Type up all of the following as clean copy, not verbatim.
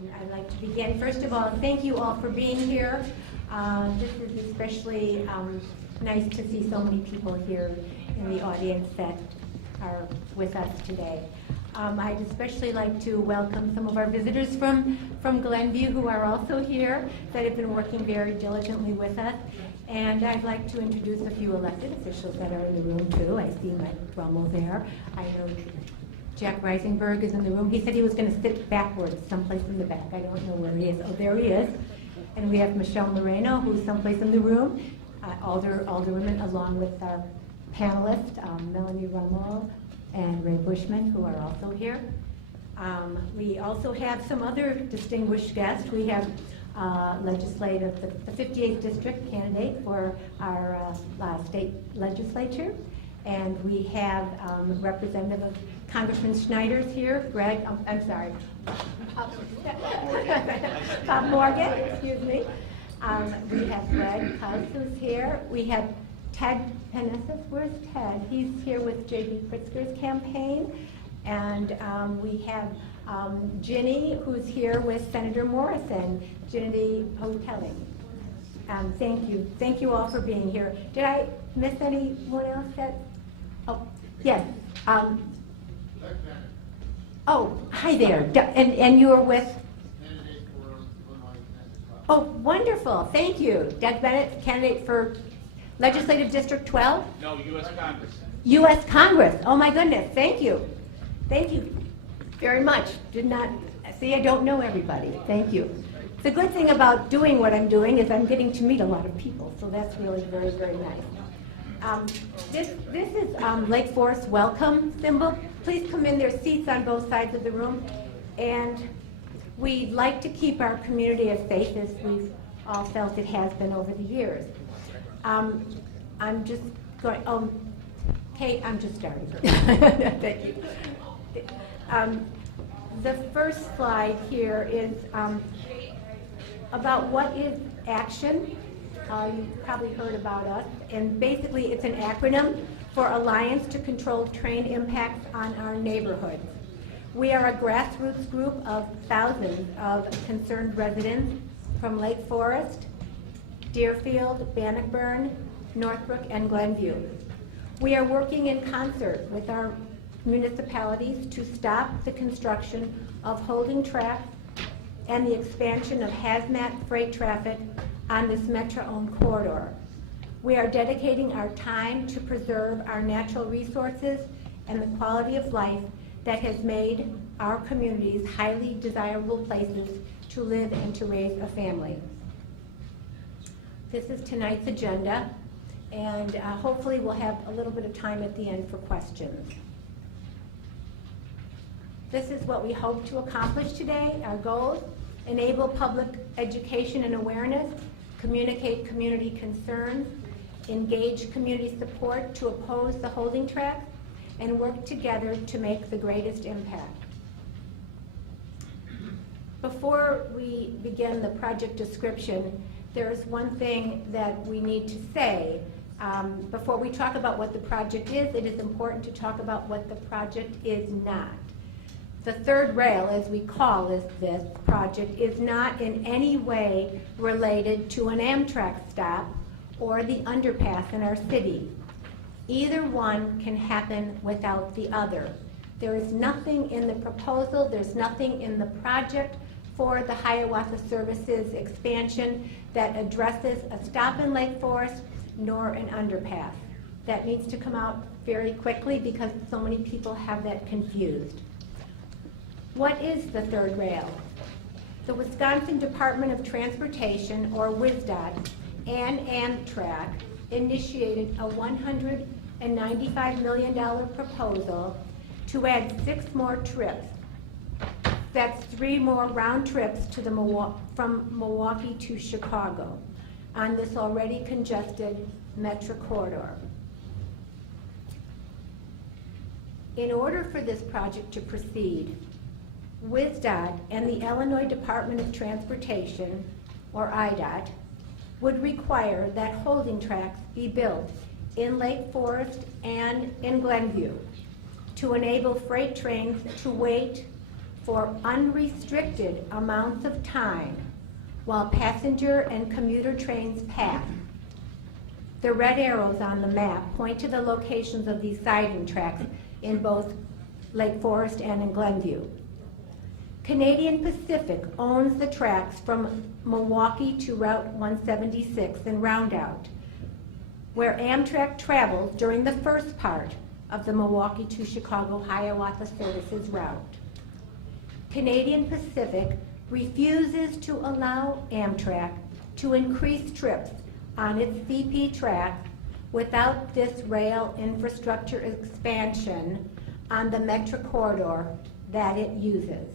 I'd like to begin. First of all, thank you all for being here. This is especially nice to see so many people here in the audience that are with us today. I'd especially like to welcome some of our visitors from Glenview who are also here, that have been working very diligently with us. And I'd like to introduce a few elected officials that are in the room too. I see Mike Drummel there. I know Jack Reisenberg is in the room. He said he was going to sit backwards someplace in the back. I don't know where he is. Oh, there he is. And we have Michelle Moreno, who's someplace in the room, alderwomen, along with our panelists, Melanie Rummel and Ray Bushman, who are also here. We also have some other distinguished guests. We have the 58th district candidate for our state legislature. And we have representative of Congressman Schneider's here, Greg, I'm sorry, Bob Morgan, excuse me. We have Greg Cous, who's here. We have Ted Penesis. Where's Ted? He's here with J.B. Pritzker's campaign. And we have Ginny, who's here with Senator Morrison, Ginny Hotelling. Thank you. Thank you all for being here. Did I miss anyone else? Oh, yes. Oh, hi there. And you are with? Oh, wonderful. Thank you. Doug Bennett, candidate for Legislative District 12? No, U.S. Congress. U.S. Congress. Oh, my goodness. Thank you. Thank you very much. See, I don't know everybody. Thank you. The good thing about doing what I'm doing is I'm getting to meet a lot of people, so that's really very, very nice. This is Lake Forest welcome symbol. Please come in. There's seats on both sides of the room. And we'd like to keep our community as safe as we've all felt it has been over the years. I'm just going, Kate, I'm just starting. Thank you. The first slide here is about what is action. You've probably heard about us, and basically it's an acronym for Alliance to Control Train Impacts on Our Neighborhoods. We are a grassroots group of thousands of concerned residents from Lake Forest, Deerfield, Bannockburn, Northbrook, and Glenview. We are working in concert with our municipalities to stop the construction of holding tracks and the expansion of hazmat freight traffic on this Metro-owned corridor. We are dedicating our time to preserve our natural resources and the quality of life that has made our communities highly desirable places to live and to raise a family. This is tonight's agenda, and hopefully we'll have a little bit of time at the end for questions. This is what we hope to accomplish today. Our goals: enable public education and awareness, communicate community concerns, engage community support to oppose the holding tracks, and work together to make the greatest impact. Before we begin the project description, there's one thing that we need to say. Before we talk about what the project is, it is important to talk about what the project is not. The third rail, as we call this project, is not in any way related to an Amtrak stop or the underpass in our city. Either one can happen without the other. There is nothing in the proposal, there's nothing in the project for the Hiawatha Services expansion that addresses a stop in Lake Forest nor an underpass. That needs to come out very quickly because so many people have that confused. What is the third rail? The Wisconsin Department of Transportation, or WSDOT, and Amtrak initiated a $195 million proposal to add 6 more trips. That's 3 more round trips to from Milwaukee to Chicago on this already congested metro corridor. In order for this project to proceed, WSDOT and the Illinois Department of Transportation, or IDOT, would require that holding tracks be built in Lake Forest and in Glenview to enable freight trains to wait for unrestricted amounts of time while passenger and commuter trains pass. The red arrows on the map point to the locations of these siding tracks in both Lake Forest and in Glenview. Canadian Pacific owns the tracks from Milwaukee to Route 176 and Roundout, where Amtrak travels during the first part of the Milwaukee to Chicago Hiawatha Services route. Canadian Pacific refuses to allow Amtrak to increase trips on its CP track without this rail infrastructure expansion on the Metro corridor that it uses.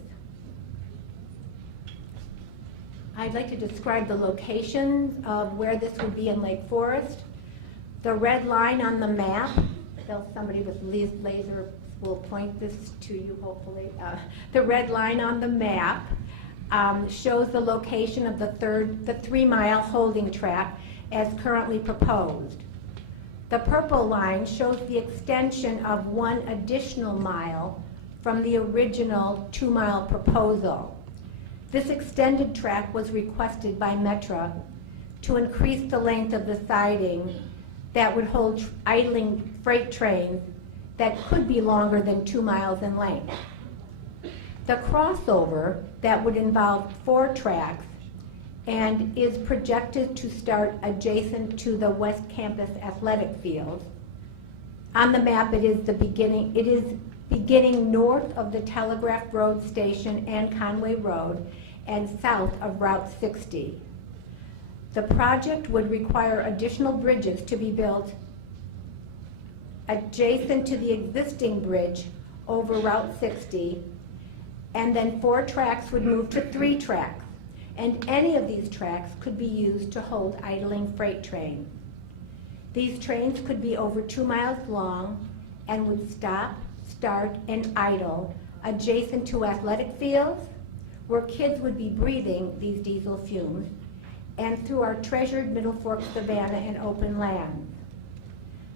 I'd like to describe the locations of where this would be in Lake Forest. The red line on the map, somebody with laser will point this to you hopefully. The red line on the map shows the location of the 3-mile holding track as currently proposed. The purple line shows the extension of 1 additional mile from the original 2-mile proposal. This extended track was requested by Metra to increase the length of the siding that would hold idling freight trains that could be longer than 2 miles in length. The crossover that would involve 4 tracks and is projected to start adjacent to the West Campus athletic field. On the map, it is beginning north of the Telegraph Road Station and Conway Road and south of Route 60. The project would require additional bridges to be built adjacent to the existing bridge over Route 60, and then 4 tracks would move to 3 tracks, and any of these tracks could be used to hold idling freight trains. These trains could be over 2 miles long and would stop, start, and idle adjacent to athletic fields, where kids would be breathing these diesel fumes, and through our treasured Middle Fork savanna and open lands,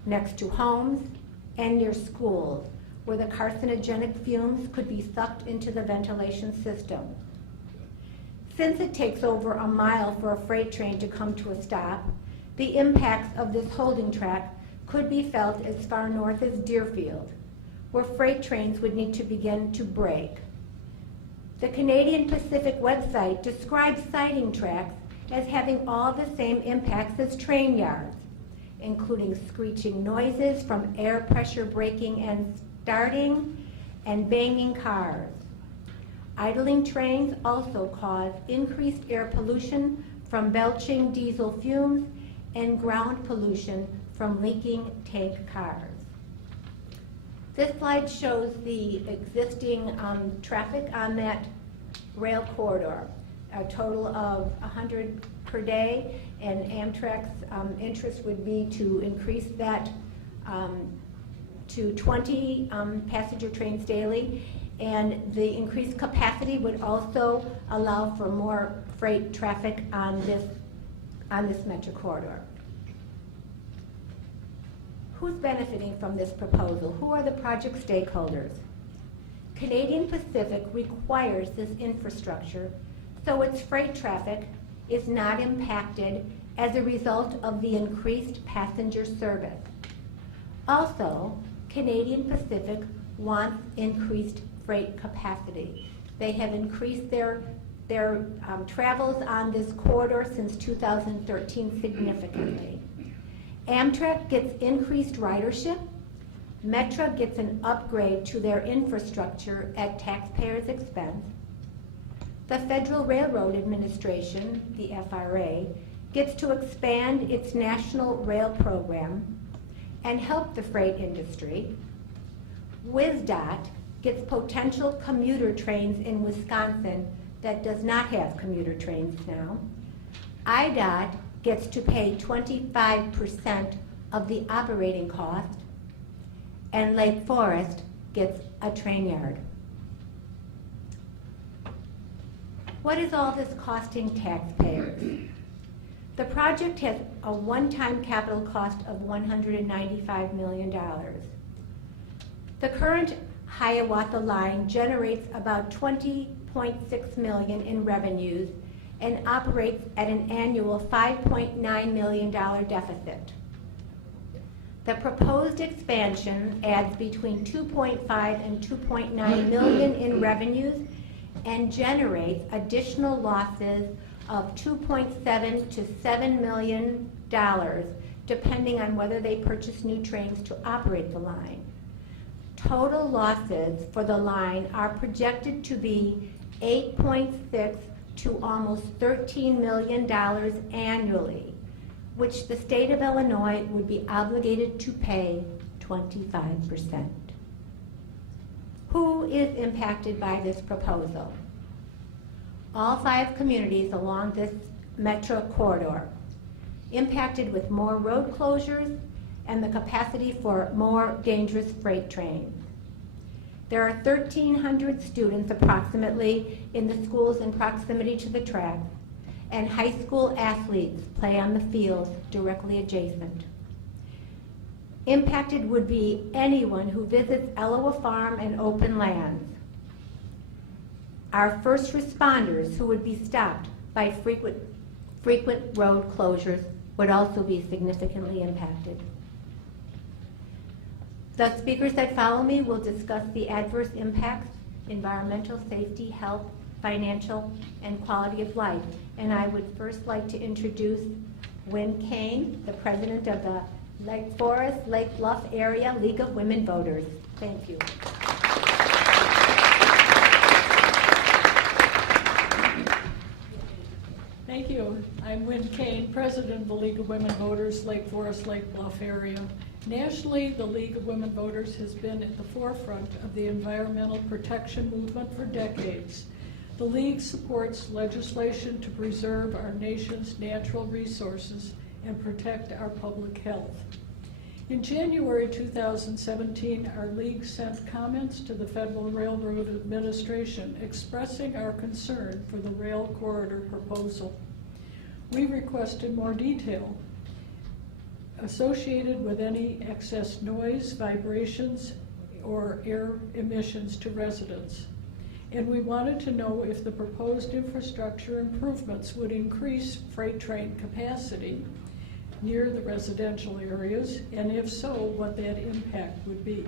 next to homes and near schools, where the carcinogenic fumes could be sucked into the ventilation system. Since it takes over a mile for a freight train to come to a stop, the impacts of this holding track could be felt as far north as Deerfield, where freight trains would need to begin to brake. The Canadian Pacific website describes siding tracks as having all the same impacts as train yards, including screeching noises from air pressure braking and starting, and banging cars. Idling trains also cause increased air pollution from belching diesel fumes and ground pollution from leaking tank cars. This slide shows the existing traffic on that rail corridor, a total of 100 per day, and Amtrak's interest would be to increase that to 20 passenger trains daily, and the increased capacity would also allow for more freight traffic on this metro corridor. Who's benefiting from this proposal? Who are the project stakeholders? Canadian Pacific requires this infrastructure so its freight traffic is not impacted as a result of the increased passenger service. Also, Canadian Pacific wants increased freight capacity. They have increased their travels on this corridor since 2013 significantly. Amtrak gets increased ridership. Metra gets an upgrade to their infrastructure at taxpayers' expense. The Federal Railroad Administration, the FRA, gets to expand its national rail program and help the freight industry. WisDOT gets potential commuter trains in Wisconsin that does not have commuter trains now. IDOT gets to pay 25% of the operating cost, and Lake Forest gets a train yard. What is all this costing taxpayers? The project has a one-time capital cost of $195 million. The current Hiawatha line generates about $20.6 million in revenues and operates at an annual $5.9 million deficit. The proposed expansion adds between 2.5 and 2.9 million in revenues and generates additional losses of $2.7 to $7 million, depending on whether they purchase new trains to operate the line. Total losses for the line are projected to be $8.6 to almost $13 million annually, which the state of Illinois would be obligated to pay 25%. Who is impacted by this proposal? All 5 communities along this metro corridor, impacted with more road closures and the capacity for more dangerous freight trains. There are 1,300 students approximately in the schools in proximity to the track, and high school athletes play on the fields directly adjacent. Impacted would be anyone who visits Ellowa Farm and open lands. Our first responders who would be stopped by frequent road closures would also be significantly impacted. The speakers that follow me will discuss the adverse impacts, environmental, safety, health, financial, and quality of life. And I would first like to introduce Wynn Kane, the president of the Lake Forest, Lake Bluff Area League of Women Voters. Thank you. Thank you. I'm Wynn Kane, president of the League of Women Voters, Lake Forest, Lake Bluff area. Nationally, the League of Women Voters has been at the forefront of the environmental protection movement for decades. The League supports legislation to preserve our nation's natural resources and protect our public health. In January 2017, our League sent comments to the Federal Railroad Administration expressing our concern for the rail corridor proposal. We requested more detail associated with any excess noise, vibrations, or air emissions to residents. And we wanted to know if the proposed infrastructure improvements would increase freight train capacity near the residential areas, and if so, what that impact would be.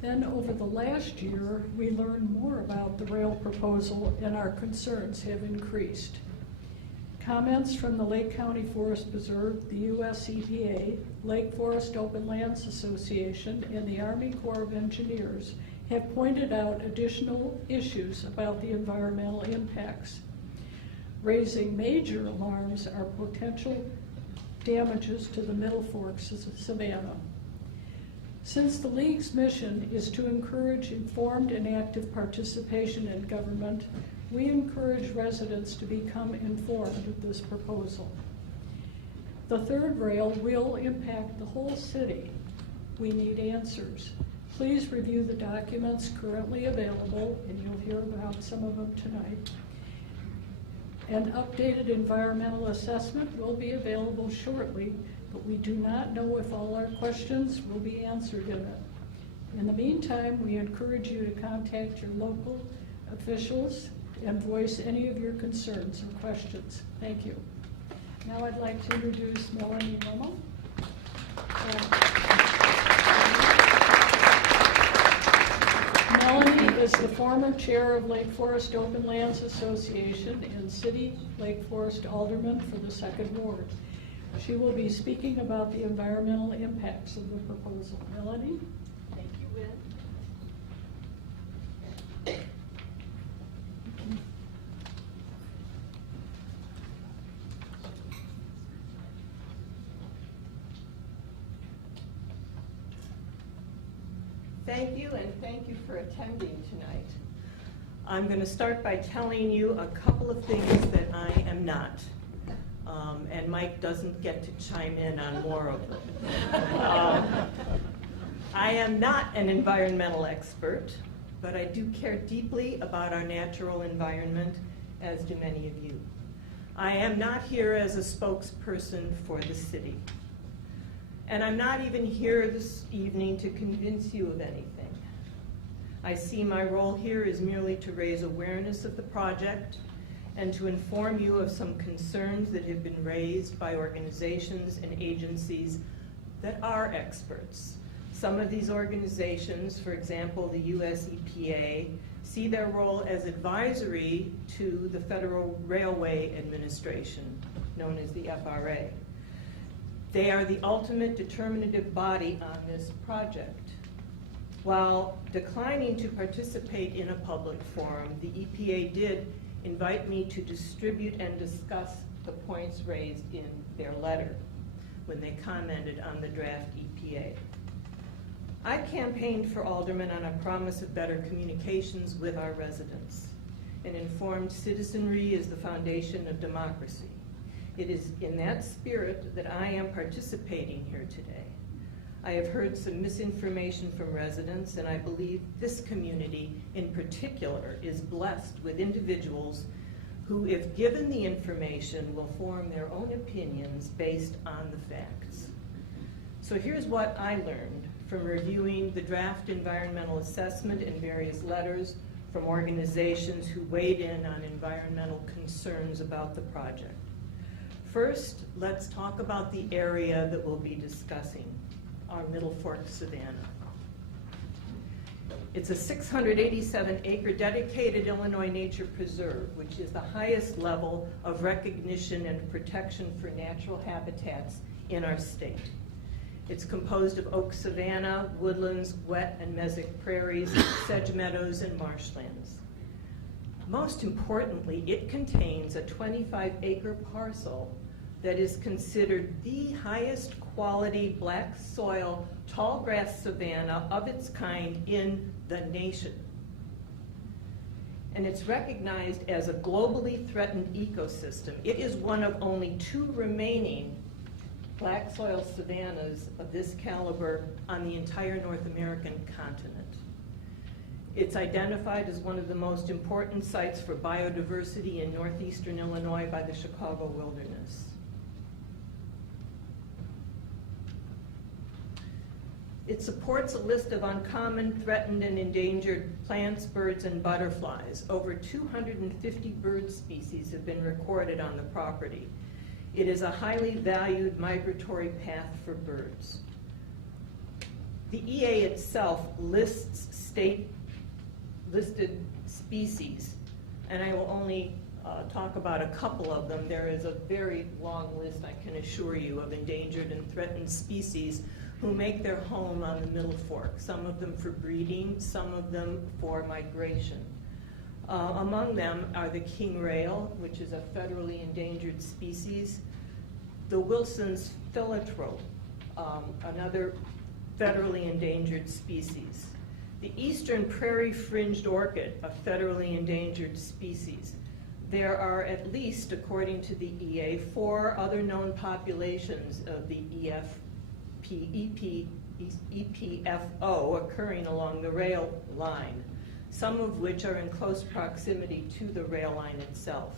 Then over the last year, we learned more about the rail proposal, and our concerns have increased. Comments from the Lake County Forest Preserve, the U.S. EPA, Lake Forest Open Lands Association, and the Army Corps of Engineers have pointed out additional issues about the environmental impacts. Raising major alarms are potential damages to the Middle Forks of Savannah. Since the League's mission is to encourage informed and active participation in government, we encourage residents to become informed of this proposal. The third rail will impact the whole city. We need answers. Please review the documents currently available, and you'll hear about some of them tonight. An updated environmental assessment will be available shortly, but we do not know if all our questions will be answered in it. In the meantime, we encourage you to contact your local officials and voice any of your concerns and questions. Thank you. Now I'd like to introduce Melanie Rummel. Melanie is the former chair of Lake Forest Open Lands Association and City Lake Forest Alderman for the 2nd Ward. She will be speaking about the environmental impacts of the proposal. Melanie? Thank you, Wynn. Thank you, and thank you for attending tonight. I'm going to start by telling you a couple of things that I am not. And Mike doesn't get to chime in on more of them. I am not an environmental expert, but I do care deeply about our natural environment, as do many of you. I am not here as a spokesperson for the city. And I'm not even here this evening to convince you of anything. I see my role here is merely to raise awareness of the project and to inform you of some concerns that have been raised by organizations and agencies that are experts. Some of these organizations, for example, the US EPA, see their role as advisory to the Federal Railway Administration, known as the FRA. They are the ultimate determinative body on this project. While declining to participate in a public forum, the EPA did invite me to distribute and discuss the points raised in their letter when they commented on the draft EPA. I campaigned for aldermen on a promise of better communications with our residents. An informed citizenry is the foundation of democracy. It is in that spirit that I am participating here today. I have heard some misinformation from residents, and I believe this community in particular is blessed with individuals who, if given the information, will form their own opinions based on the facts. So here's what I learned from reviewing the draft environmental assessment and various letters from organizations who weighed in on environmental concerns about the project. First, let's talk about the area that we'll be discussing, our Middle Fork Savanna. It's a 687-acre dedicated Illinois nature preserve, which is the highest level of recognition and protection for natural habitats in our state. It's composed of oak savanna, woodlands, wet and mesic prairies, sedge meadows, and marshlands. Most importantly, it contains a 25-acre parcel that is considered the highest quality black soil tall grass savanna of its kind in the nation. And it's recognized as a globally threatened ecosystem. It is one of only 2 remaining black soil savannas of this caliber on the entire North American continent. It's identified as one of the most important sites for biodiversity in northeastern Illinois by the Chicago Wilderness. It supports a list of uncommon, threatened, and endangered plants, birds, and butterflies. Over 250 bird species have been recorded on the property. It is a highly valued migratory path for birds. The EA itself lists state-listed species, and I will only talk about a couple of them. There is a very long list, I can assure you, of endangered and threatened species who make their home on the Middle Fork, some of them for breeding, some of them for migration. Among them are the king rail, which is a federally endangered species, the Wilson's philotrope, another federally endangered species, the eastern prairie fringed orchid, a federally endangered species. There are at least, according to the EA, 4 other known populations of the EPFO occurring along the rail line, some of which are in close proximity to the rail line itself.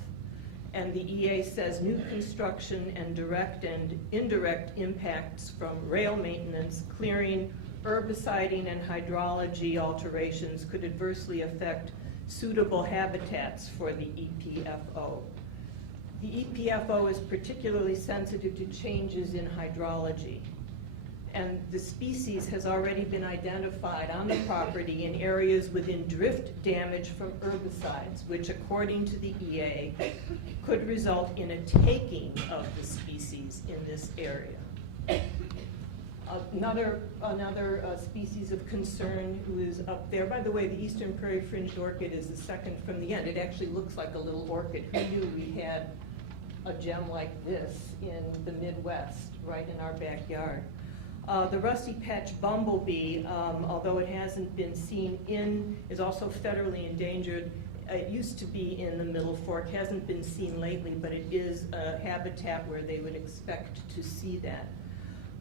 And the EA says new construction and direct and indirect impacts from rail maintenance, clearing, herbiciding, and hydrology alterations could adversely affect suitable habitats for the EPFO. The EPFO is particularly sensitive to changes in hydrology, and the species has already been identified on the property in areas within drift damage from herbicides, which according to the EA could result in a taking of the species in this area. Another species of concern who is up there, by the way, the eastern prairie fringed orchid is the second from the end. It actually looks like a little orchid. Who knew we had a gem like this in the Midwest, right in our backyard? The rusty patch bumblebee, although it hasn't been seen is also federally endangered. It used to be in the Middle Fork, hasn't been seen lately, but it is a habitat where they would expect to see that.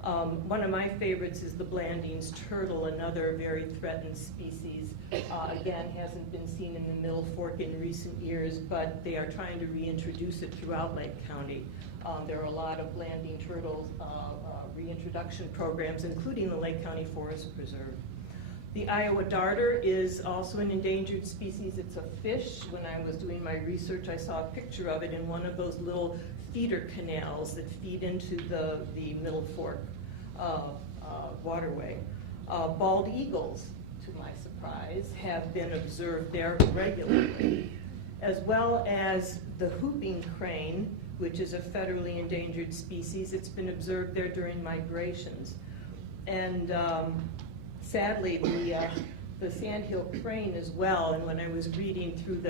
One of my favorites is the Blanding's turtle, another very threatened species. Again, hasn't been seen in the Middle Fork in recent years, but they are trying to reintroduce it throughout Lake County. There are a lot of Blanding turtles reintroduction programs, including the Lake County Forest Preserve. The Iowa darter is also an endangered species. It's a fish. When I was doing my research, I saw a picture of it in one of those little feeder canals that feed into the Middle Fork waterway. Bald eagles, to my surprise, have been observed there regularly, as well as the whooping crane, which is a federally endangered species. It's been observed there during migrations. And sadly, the sandhill crane as well, and when I was reading through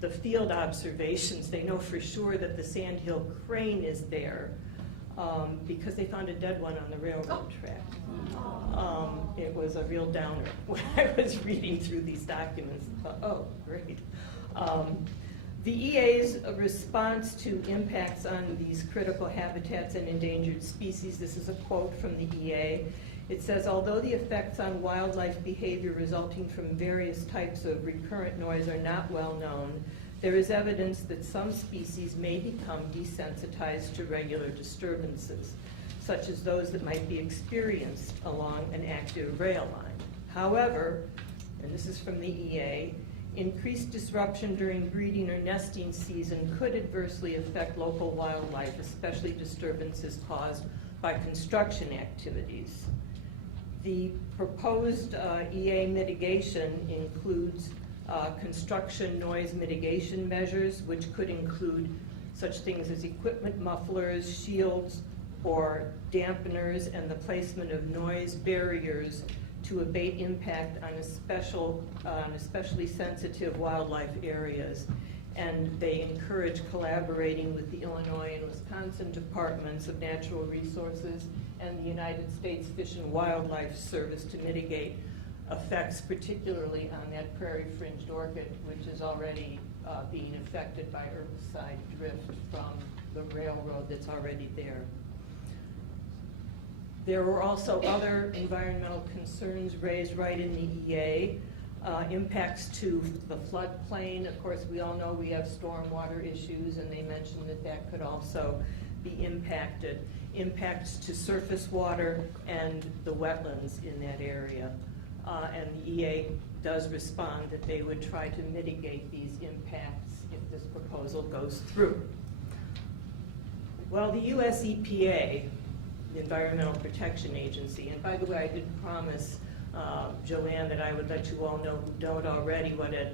the field observations, they know for sure that the sandhill crane is there because they found a dead one on the railroad track. It was a real downer when I was reading through these documents. I thought, oh, great. The EA's response to impacts on these critical habitats and endangered species, this is a quote from the EA. It says, although the effects on wildlife behavior resulting from various types of recurrent noise are not well known, there is evidence that some species may become desensitized to regular disturbances, such as those that might be experienced along an active rail line. However, and this is from the EA, increased disruption during breeding or nesting season could adversely affect local wildlife, especially disturbances caused by construction activities. The proposed EA mitigation includes construction noise mitigation measures, which could include such things as equipment mufflers, shields, or dampeners, and the placement of noise barriers to abate impact on especially sensitive wildlife areas. And they encourage collaborating with the Illinois and Wisconsin Departments of Natural Resources and the United States Fish and Wildlife Service to mitigate effects, particularly on that prairie-fringed orchid, which is already being affected by herbicide drift from the railroad that's already there. There were also other environmental concerns raised right in the EA. Impacts to the floodplain. Of course, we all know we have stormwater issues, and they mentioned that that could also be impacted. Impacts to surface water and the wetlands in that area. And the EA does respond that they would try to mitigate these impacts if this proposal goes through. Well, the US EPA, the Environmental Protection Agency, and by the way, I did promise Joanne that I would let you all know who don't already what an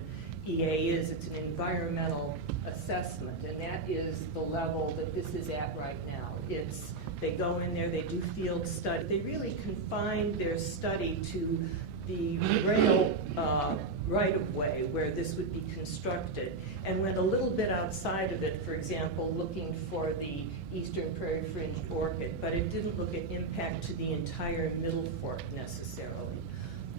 EA is. It's an environmental assessment, and that is the level that this is at right now. They go in there, they do field study. They really confine their study to the rail right-of-way where this would be constructed, and went a little bit outside of it, for example, looking for the eastern prairie-fringed orchid, but it didn't look at impact to the entire Middle Fork necessarily.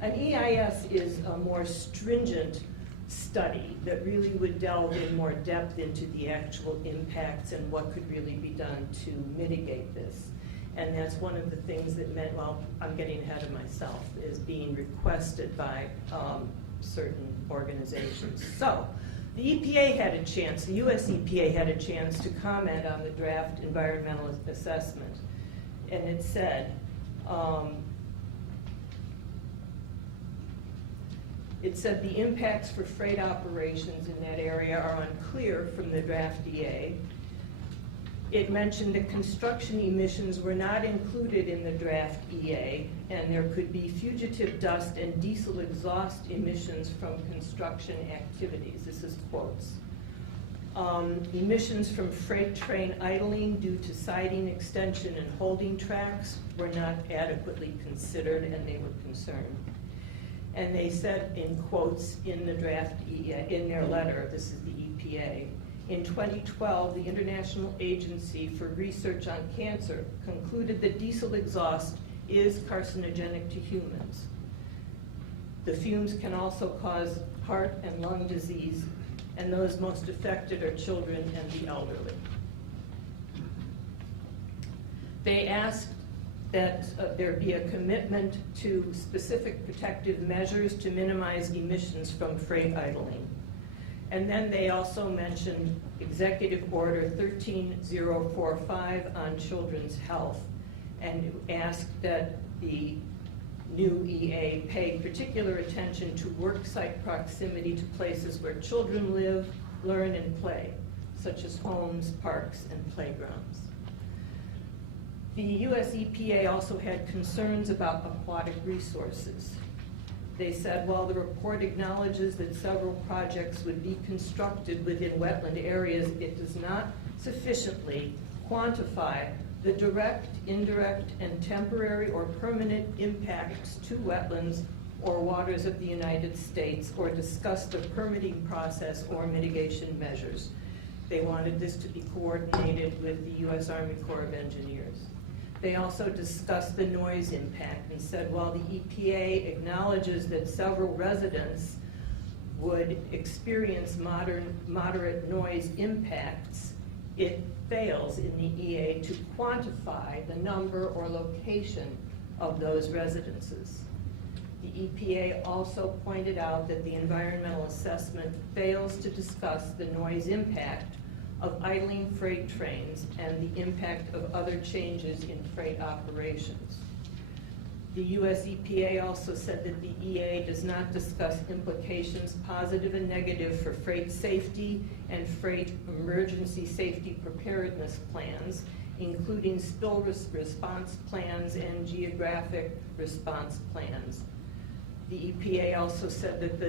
An EIS is a more stringent study that really would delve in more depth into the actual impacts and what could really be done to mitigate this. And that's one of the things that meant, well, I'm getting ahead of myself, is being requested by certain organizations. So the EPA had a chance, the US EPA had a chance to comment on the draft environmental assessment. And it said, the impacts for freight operations in that area are unclear from the draft EA. It mentioned that construction emissions were not included in the draft EA, and there could be fugitive dust and diesel exhaust emissions from construction activities. This is quotes. Emissions from freight train idling due to siding extension and holding tracks were not adequately considered, and they were concerned. And they said in quotes in the draft EA, in their letter, this is the EPA, in 2012, the International Agency for Research on Cancer concluded that diesel exhaust is carcinogenic to humans. The fumes can also cause heart and lung disease, and those most affected are children and the elderly. They asked that there be a commitment to specific protective measures to minimize emissions from freight idling. And then they also mentioned Executive Order 13045 on children's health, and asked that the new EA pay particular attention to worksite proximity to places where children live, learn, and play, such as homes, parks, and playgrounds. The US EPA also had concerns about aquatic resources. They said, while the report acknowledges that several projects would be constructed within wetland areas, it does not sufficiently quantify the direct, indirect, and temporary or permanent impacts to wetlands or waters of the United States, or discuss the permitting process or mitigation measures. They wanted this to be coordinated with the US Army Corps of Engineers. They also discussed the noise impact and said, while the EPA acknowledges that several residents would experience moderate noise impacts, it fails in the EA to quantify the number or location of those residences. The EPA also pointed out that the environmental assessment fails to discuss the noise impact of idling freight trains and the impact of other changes in freight operations. The US EPA also said that the EA does not discuss implications, positive and negative, for freight safety and freight emergency safety preparedness plans, including spill response plans and geographic response plans. The EPA also said that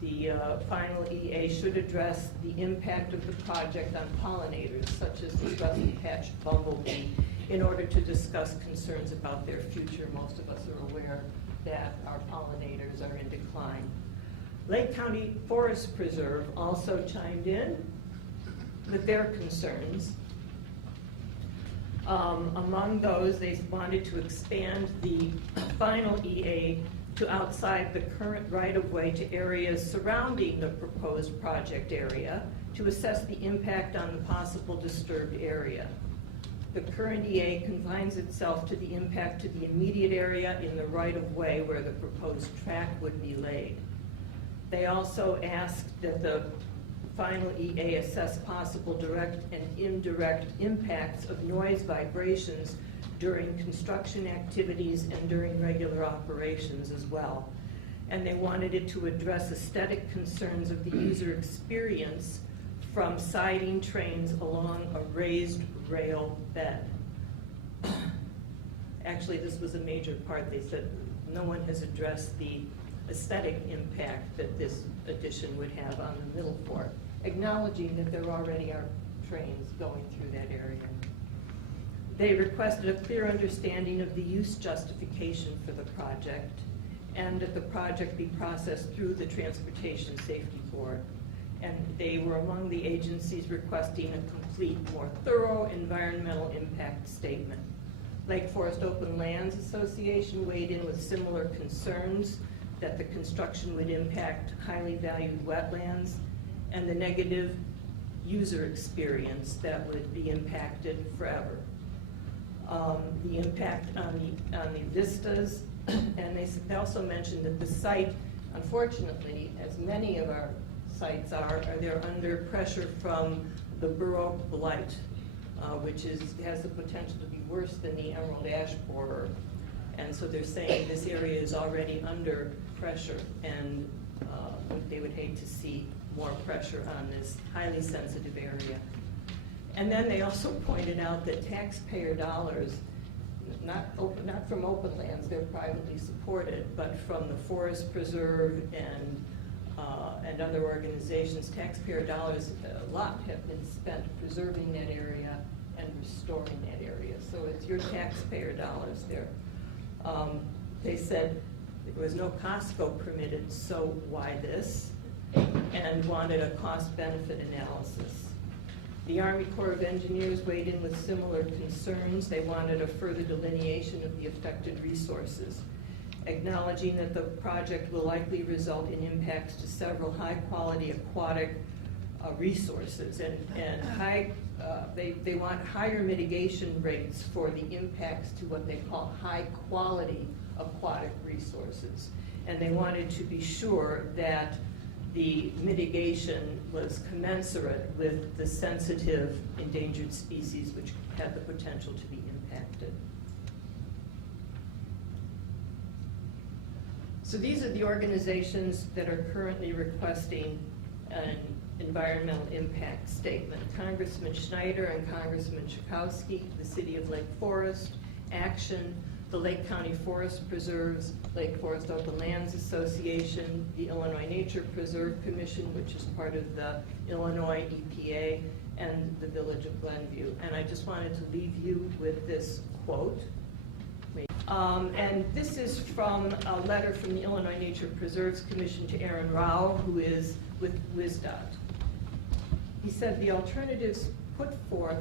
the final EA should address the impact of the project on pollinators, such as the rusty-patched bumblebee, in order to discuss concerns about their future. Most of us are aware that our pollinators are in decline. Lake County Forest Preserve also chimed in with their concerns. Among those, they wanted to expand the final EA to outside the current right-of-way to areas surrounding the proposed project area to assess the impact on the possible disturbed area. The current EA confines itself to the impact to the immediate area in the right-of-way where the proposed track would be laid. They also asked that the final EA assess possible direct and indirect impacts of noise vibrations during construction activities and during regular operations as well. And they wanted it to address aesthetic concerns of the user experience from siding trains along a raised rail bed. Actually, this was a major part. They said no one has addressed the aesthetic impact that this addition would have on the middle fork, acknowledging that there already are trains going through that area. They requested a clear understanding of the use justification for the project, and that the project be processed through the Transportation Safety Board. And they were among the agencies requesting a complete, more thorough environmental impact statement. Lake Forest Open Lands Association weighed in with similar concerns that the construction would impact highly valued wetlands and the negative user experience that would be impacted forever. The impact on the vistas, and they also mentioned that the site, unfortunately, as many of our sites are they're under pressure from the Baroque blight, which has the potential to be worse than the emerald ash borer. And so they're saying this area is already under pressure, and they would hate to see more pressure on this highly sensitive area. And then they also pointed out that taxpayer dollars, not from open lands, they're privately supported, but from the Forest Preserve and other organizations, taxpayer dollars, a lot have been spent preserving that area and restoring that area. So it's your taxpayer dollars there. They said there was no Costco permitted, so why this? And wanted a cost-benefit analysis. The Army Corps of Engineers weighed in with similar concerns. They wanted a further delineation of the affected resources, acknowledging that the project will likely result in impacts to several high-quality aquatic resources, and they want higher mitigation rates for the impacts to what they call high-quality aquatic resources. And they wanted to be sure that the mitigation was commensurate with the sensitive endangered species which had the potential to be impacted. So these are the organizations that are currently requesting an environmental impact statement. Congressman Schneider and Congressman Chakowski, the City of Lake Forest, Action, the Lake County Forest Preserves, Lake Forest Open Lands Association, the Illinois Nature Preserve Commission, which is part of the Illinois EPA, and the Village of Glenview. And I just wanted to leave you with this quote. And this is from a letter from the Illinois Nature Preserves Commission to Aaron Rao, who is with WSDOT. He said, the alternatives put forth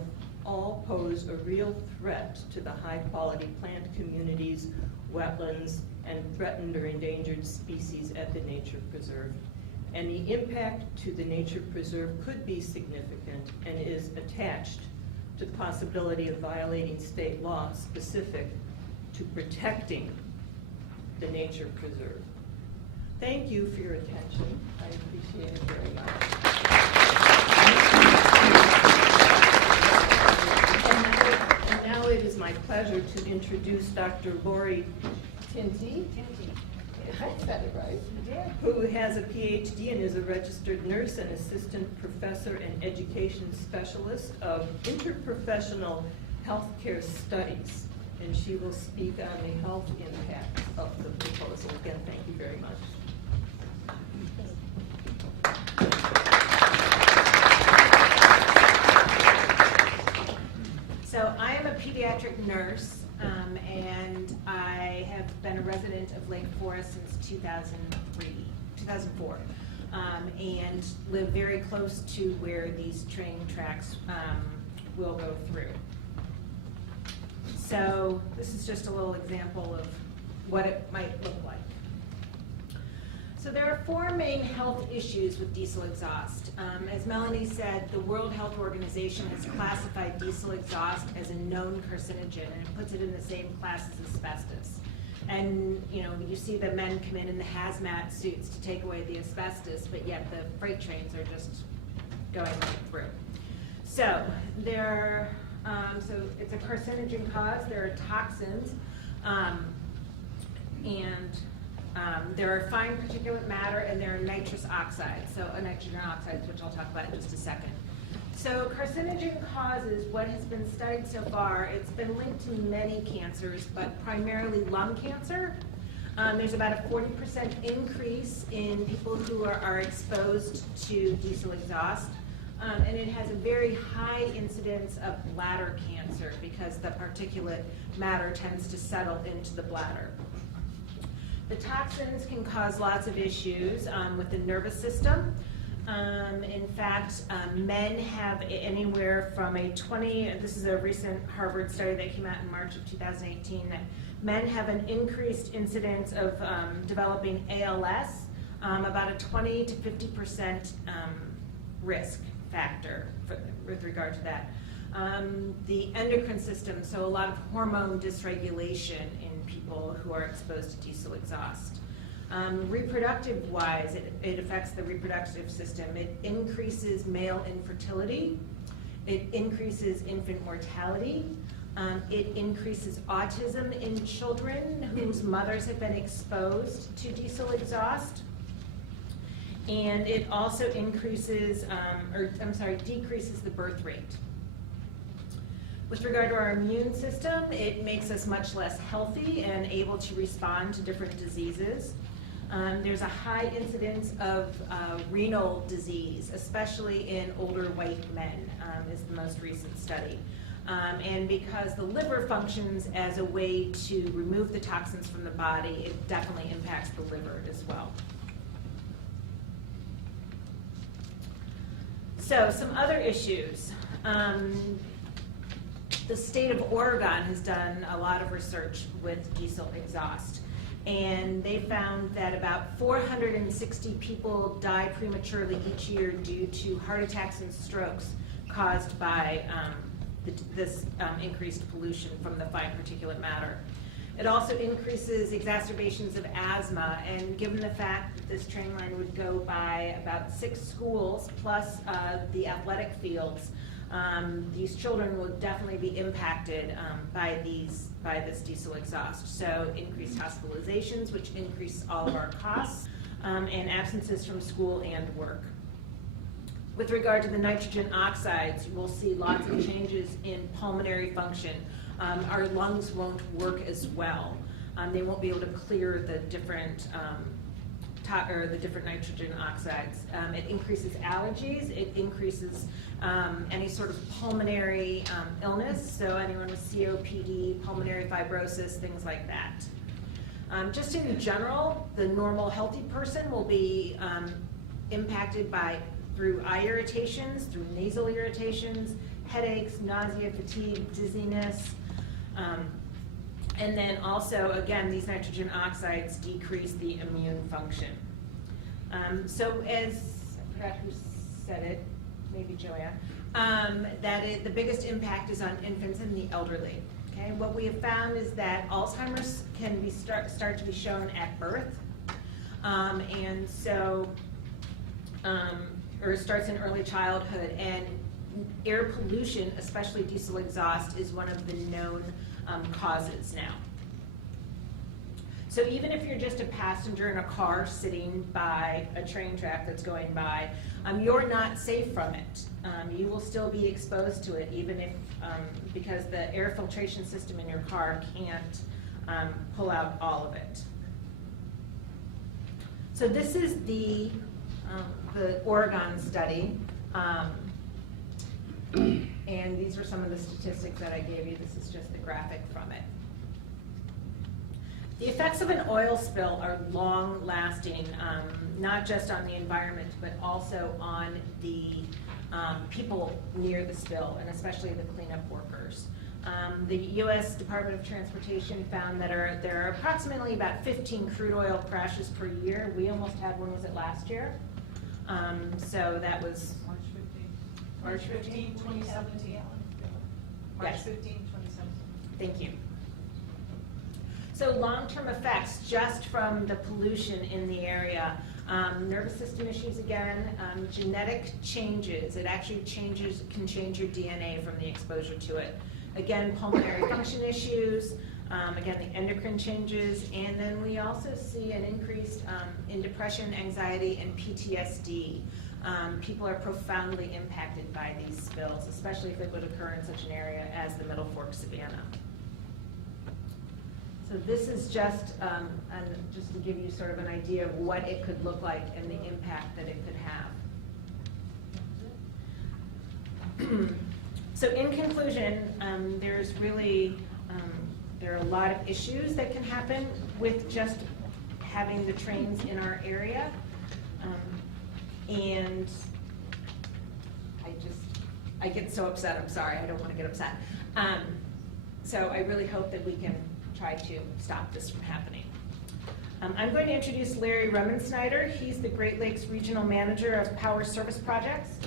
all pose a real threat to the high-quality plant communities, wetlands, and threatened or endangered species at the nature preserve. And the impact to the nature preserve could be significant and is attached to the possibility of violating state law specific to protecting the nature preserve. Thank you for your attention. I appreciate it very much. And now it is my pleasure to introduce Dr. Lori Tinty. I said it right. Who has a PhD and is a registered nurse and assistant professor and education specialist of interprofessional healthcare studies. And she will speak on the health impact of the proposal. Again, thank you very much. So I am a pediatric nurse, and I have been a resident of Lake Forest since 2004, and live very close to where these train tracks will go through. So this is just a little example of what it might look like. So there are four main health issues with diesel exhaust. As Melanie said, the World Health Organization has classified diesel exhaust as a known carcinogen, and it puts it in the same class as asbestos. And you see the men come in the hazmat suits to take away the asbestos, but yet the freight trains are just going right through. So so it's a carcinogen cause. There are toxins, there are fine particulate matter, and there are nitrous oxides, so nitrogen oxides, which I'll talk about in just a second. So carcinogen causes, what has been studied so far, it's been linked to many cancers, but primarily lung cancer. There's about a 40% increase in people who are exposed to diesel exhaust. And it has a very high incidence of bladder cancer because the particulate matter tends to settle into the bladder. The toxins can cause lots of issues with the nervous system. In fact, men have anywhere from this is a recent Harvard study that came out in March of 2018, that men have an increased incidence of developing ALS, about a 20 to 50% risk factor with regard to that. The endocrine system, so a lot of hormone dysregulation in people who are exposed to diesel exhaust. Reproductive-wise, it affects the reproductive system. It increases male infertility. It increases infant mortality. It increases autism in children whose mothers have been exposed to diesel exhaust. And it also decreases the birth rate. With regard to our immune system, it makes us much less healthy and able to respond to different diseases. There's a high incidence of renal disease, especially in older white men, is the most recent study. And because the liver functions as a way to remove the toxins from the body, it definitely impacts the liver as well. So some other issues. The state of Oregon has done a lot of research with diesel exhaust, and they found that about 460 people die prematurely each year due to heart attacks and strokes caused by this increased pollution from the fine particulate matter. It also increases exacerbations of asthma, and given the fact that this train line would go by about 6 schools plus the athletic fields, these children will definitely be impacted by this diesel exhaust. So increased hospitalizations, which increase all of our costs, and absences from school and work. With regard to the nitrogen oxides, we'll see lots of changes in pulmonary function. Our lungs won't work as well. They won't be able to clear the different nitrogen oxides. It increases allergies. It increases any sort of pulmonary illness. So anyone with COPD, pulmonary fibrosis, things like that. Just in general, the normal healthy person will be impacted through eye irritations, through nasal irritations, headaches, nausea, fatigue, dizziness. And then also, again, these nitrogen oxides decrease the immune function. So as, I forgot who said it, maybe Joanne, the biggest impact is on infants and the elderly. Okay? What we have found is that Alzheimer's can start to be shown at birth. And so, or it starts in early childhood, and air pollution, especially diesel exhaust, is one of the known causes now. So even if you're just a passenger in a car sitting by a train track that's going by, you're not safe from it. You will still be exposed to it, even if, because the air filtration system in your car can't pull out all of it. So this is the Oregon study. And these are some of the statistics that I gave you. This is just the graphic from it. The effects of an oil spill are long-lasting, not just on the environment, but also on the people near the spill, and especially the cleanup workers. The U.S. Department of Transportation found that there are approximately about 15 crude oil crashes per year. We almost had one, was it last year? So that was March 15, 2017. March 15, 2017. Thank you. So long-term effects just from the pollution in the area. Nervous system issues again, genetic changes. It actually can change your DNA from the exposure to it. Again, pulmonary function issues, again, the endocrine changes, and then we also see an increase in depression, anxiety, and PTSD. People are profoundly impacted by these spills, especially if it would occur in such an area as the Middle Fork Savannah. So this is just to give you sort of an idea of what it could look like and the impact that it could have. So in conclusion, there are a lot of issues that can happen with just having the trains in our area. And I get so upset, I'm sorry, I don't want to get upset. So I really hope that we can try to stop this from happening. I'm going to introduce Larry Remensnyder. He's the Great Lakes Regional Manager of Power Service Products,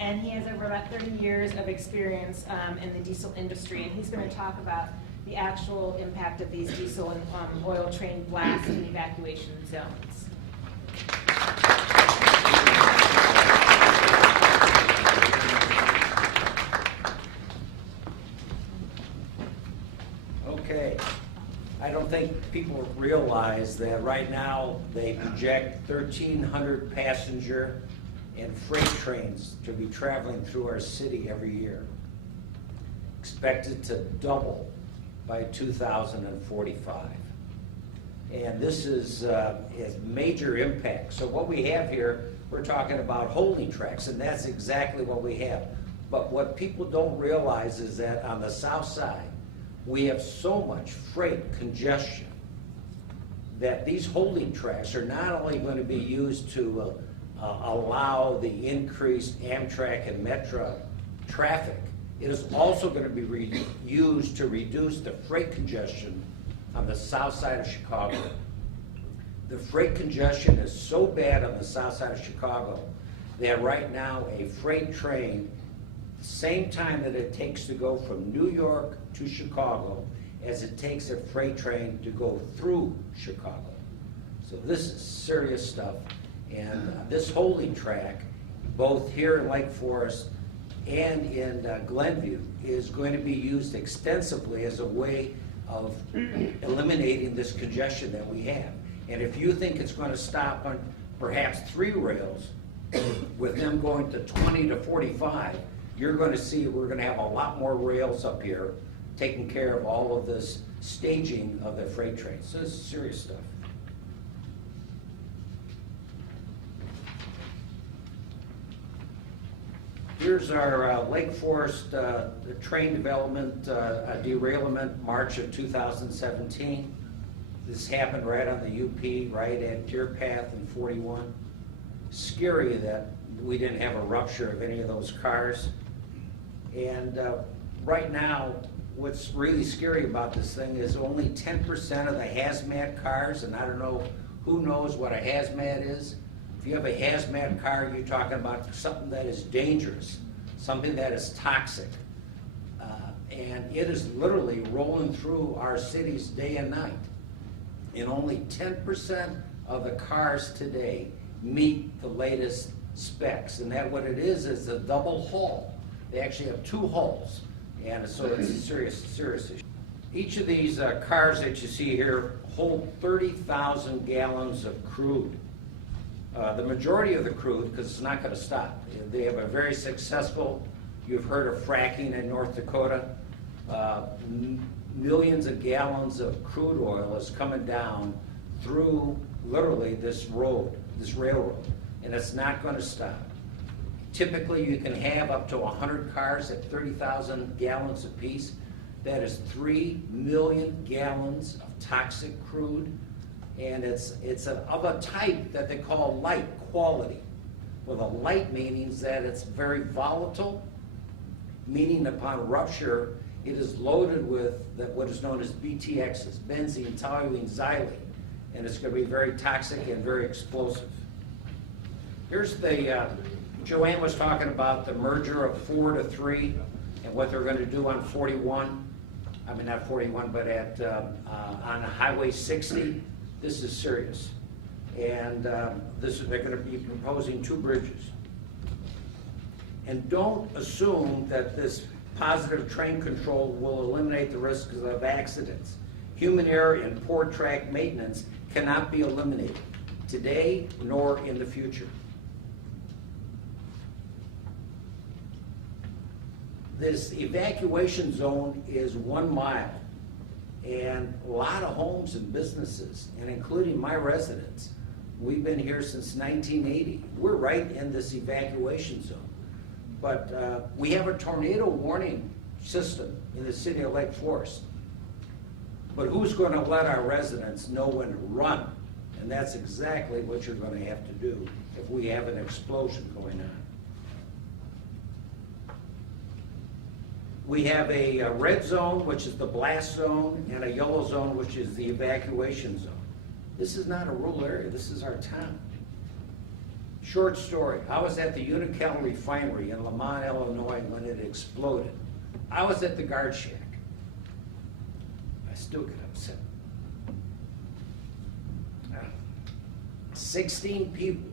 and he has over about 30 years of experience in the diesel industry, and he's going to talk about the actual impact of these diesel and oil train blast and evacuation zones. Okay, I don't think people realize that right now they project 1,300 passenger and freight trains to be traveling through our city every year. Expected to double by 2045. And this is major impact. So what we have here, we're talking about holding tracks, and that's exactly what we have. But what people don't realize is that on the south side, we have so much freight congestion that these holding tracks are not only going to be used to allow the increased Amtrak and Metro traffic, it is also going to be used to reduce the freight congestion on the south side of Chicago. The freight congestion is so bad on the south side of Chicago that right now a freight train, the same time that it takes to go from New York to Chicago as it takes a freight train to go through Chicago. So this is serious stuff. And this holding track both here in Lake Forest and in Glenview, is going to be used extensively as a way of eliminating this congestion that we have. And if you think it's going to stop on perhaps 3 rails, with them going to 20 to 45, you're going to see we're going to have a lot more rails up here taking care of all of this staging of the freight trains. So this is serious stuff. Here's our Lake Forest train development derailment, March of 2017. This happened right on the UP, right at Deer Path and 41. Scary that we didn't have a rupture of any of those cars. And right now, what's really scary about this thing is only 10% of the hazmat cars, and I don't know who knows what a hazmat is. If you have a hazmat car, you're talking about something that is dangerous, something that is toxic. And it is literally rolling through our cities day and night. And only 10% of the cars today meet the latest specs. And that what it is a double hull. They actually have 2 hulls. And so it's a serious issue. Each of these cars that you see here hold 30,000 gallons of crude. The majority of the crude, because it's not going to stop. They have a very successful, you've heard of fracking in North Dakota. Millions of gallons of crude oil is coming down through literally this road, this railroad, and it's not going to stop. Typically, you can have up to 100 cars at 30,000 gallons apiece. That is 3 million gallons of toxic crude, and it's of a type that they call light quality. Well, the light means that it's very volatile, meaning upon rupture, it is loaded with what is known as BTXs, benzene, toluene, xylene, and it's going to be very toxic and very explosive. Here's the, Joanne was talking about the merger of 4 to 3 and what they're going to do on 41. I mean, not 41, but on Highway 60. This is serious. And they're going to be proposing 2 bridges. And don't assume that this positive train control will eliminate the risks of accidents. Human error and poor track maintenance cannot be eliminated today nor in the future. This evacuation zone is 1 mile, and a lot of homes and businesses, and including my residents, we've been here since 1980. We're right in this evacuation zone. But we have a tornado warning system in the city of Lake Forest. But who's going to let our residents know when to run? And that's exactly what you're going to have to do if we have an explosion going on. We have a red zone, which is the blast zone, and a yellow zone, which is the evacuation zone. This is not a rural area, this is our town. Short story, I was at the Unocal refinery in Lamont, Illinois when it exploded. I was at the guard shack. I still get upset. 16 people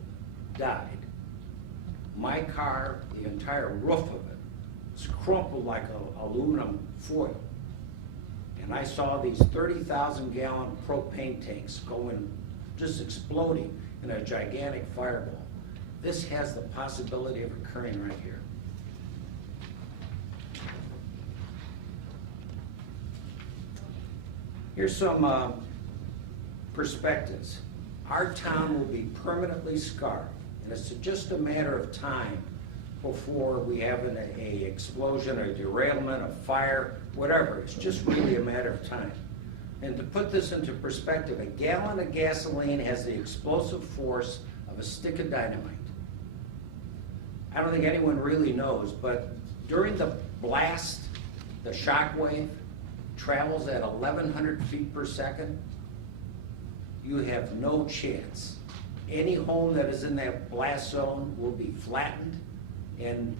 died. My car, the entire roof of it, was crumpled like aluminum foil. And I saw these 30,000 gallon propane tanks going, just exploding in a gigantic fireball. This has the possibility of occurring right here. Here's some perspectives. Our town will be permanently scarred, and it's just a matter of time before we have an explosion, a derailment, a fire, whatever. It's just really a matter of time. And to put this into perspective, a gallon of gasoline has the explosive force of a stick of dynamite. I don't think anyone really knows, but during the blast, the shock wave travels at 1,100 feet per second. You have no chance. Any home that is in that blast zone will be flattened, and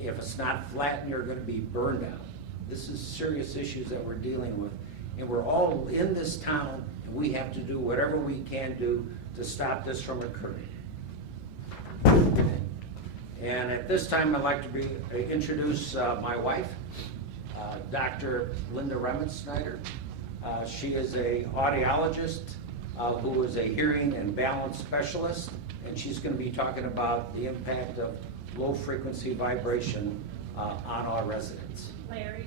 if it's not flattened, you're going to be burned out. This is serious issues that we're dealing with, and we're all in this town, and we have to do whatever we can do to stop this from occurring. And at this time, I'd like to introduce my wife, Dr. Linda Remensnyder. She is a audiologist who is a hearing and balance specialist, and she's going to be talking about the impact of low-frequency vibration on our residents. Larry,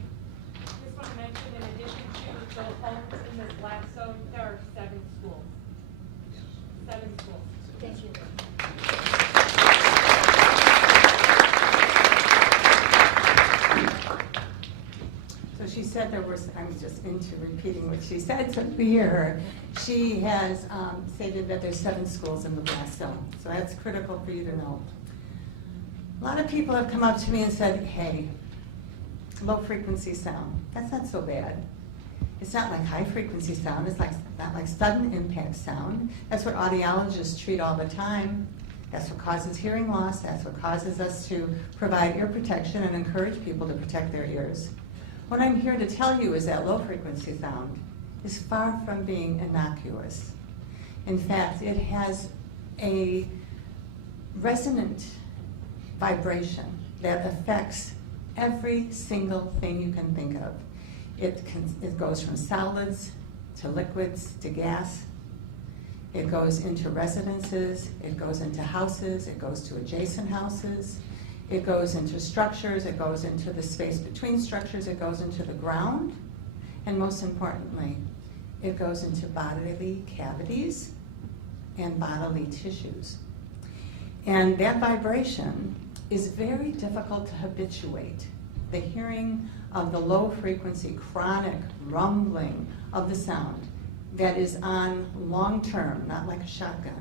just want to mention, in addition to the homes in this black zone, there are 7 schools. 7 schools. Thank you. So she said there was, I'm just into repeating what she said, so we hear her. She has stated that there's 7 schools in the blast zone, so that's critical for you to know. A lot of people have come up to me and said, hey, low frequency sound, that's not so bad. It's not like high frequency sound, it's not like sudden impact sound. That's what audiologists treat all the time. That's what causes hearing loss, that's what causes us to provide ear protection and encourage people to protect their ears. What I'm here to tell you is that low frequency sound is far from being innocuous. In fact, it has a resonant vibration that affects every single thing you can think of. It goes from solids to liquids to gas. It goes into residences, it goes into houses, it goes to adjacent houses, it goes into structures, it goes into the space between structures, it goes into the ground, and most importantly, it goes into bodily cavities and bodily tissues. And that vibration is very difficult to habituate. The hearing of the low frequency, chronic rumbling of the sound that is on long term, not like a shotgun.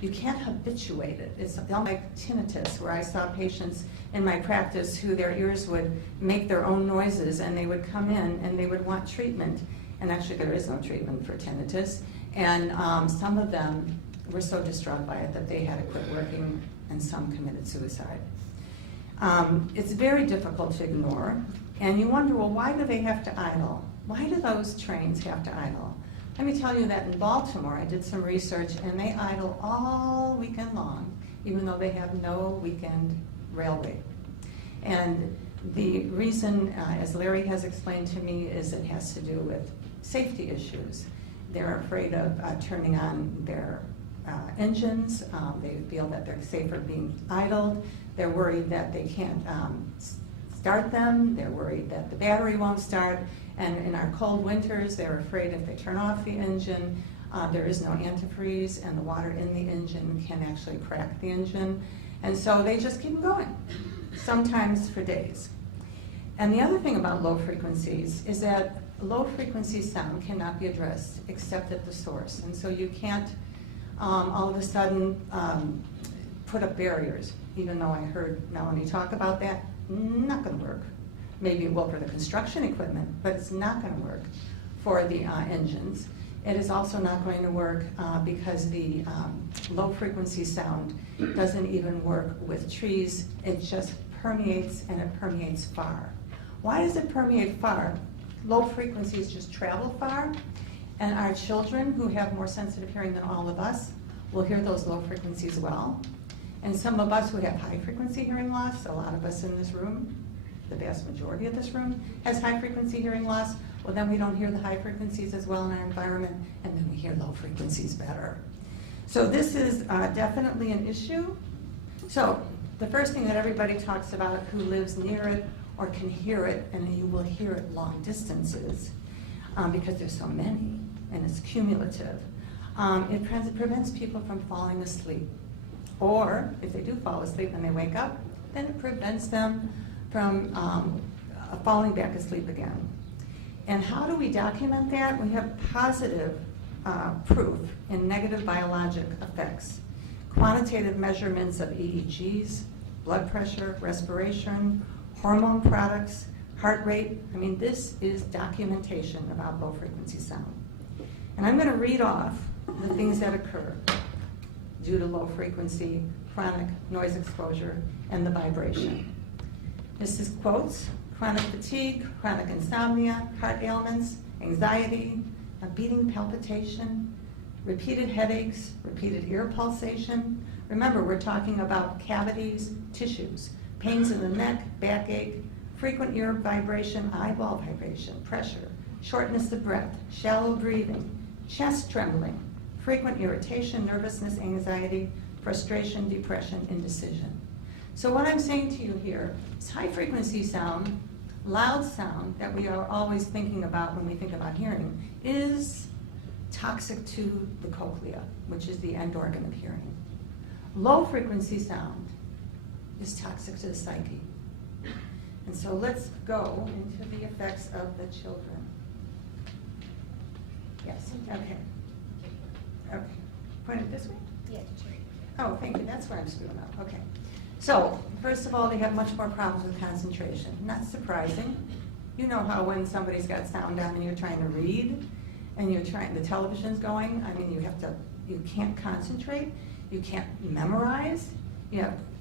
You can't habituate it. It's like tinnitus, where I saw patients in my practice who their ears would make their own noises, and they would come in and they would want treatment. And actually there is no treatment for tinnitus. And some of them were so distraught by it that they had to quit working, and some committed suicide. It's very difficult to ignore. And you wonder, well, why do they have to idle? Why do those trains have to idle? Let me tell you that in Baltimore, I did some research, and they idle all weekend long, even though they have no weekend railway. And the reason, as Larry has explained to me, is it has to do with safety issues. They're afraid of turning on their engines. They feel that they're safer being idled. They're worried that they can't start them. They're worried that the battery won't start. And in our cold winters, they're afraid if they turn off the engine, there is no antifreeze, and the water in the engine can actually crack the engine. And so they just keep going, sometimes for days. And the other thing about low frequencies is that low frequency sound cannot be addressed except at the source. And so you can't all of a sudden put up barriers, even though I heard Melanie talk about that. Not going to work. Maybe it will for the construction equipment, but it's not going to work for the engines. It is also not going to work because the low frequency sound doesn't even work with trees. It just permeates, and it permeates far. Why does it permeate far? Low frequencies just travel far, and our children, who have more sensitive hearing than all of us, will hear those low frequencies well. And some of us who have high frequency hearing loss, a lot of us in this room, the vast majority of this room, has high frequency hearing loss. Well, then we don't hear the high frequencies as well in our environment, and then we hear low frequencies better. So this is definitely an issue. So the first thing that everybody talks about who lives near it or can hear it, and you will hear it long distances because there's so many and it's cumulative, it prevents people from falling asleep. Or if they do fall asleep and they wake up, then it prevents them from falling back asleep again. And how do we document that? We have positive proof in negative biologic effects. Quantitative measurements of EEGs, blood pressure, respiration, hormone products, heart rate. I mean, this is documentation about low frequency sound. And I'm going to read off the things that occur due to low frequency, chronic noise exposure, and the vibration. This is quotes: chronic fatigue, chronic insomnia, heart ailments, anxiety, a beating palpitation, repeated headaches, repeated ear pulsation, Remember, we're talking about cavities, tissues, pains in the neck, backache, frequent ear vibration, eyeball vibration, pressure, shortness of breath, shallow breathing, chest trembling, frequent irritation, nervousness, anxiety, frustration, depression, indecision. So what I'm saying to you here is high frequency sound, loud sound that we are always thinking about when we think about hearing is toxic to the cochlea, which is the end organ of hearing. Low frequency sound is toxic to the psyche. And so let's go into the effects of the children. Yes, okay. Okay. Point it this way? Yeah, Oh, thank you, that's where I'm screwing up, okay. So, first of all, they have much more problems with concentration. Not surprising. You know how when somebody's got sound on and you're trying to read, and the television's going, I mean, you can't concentrate, you can't memorize,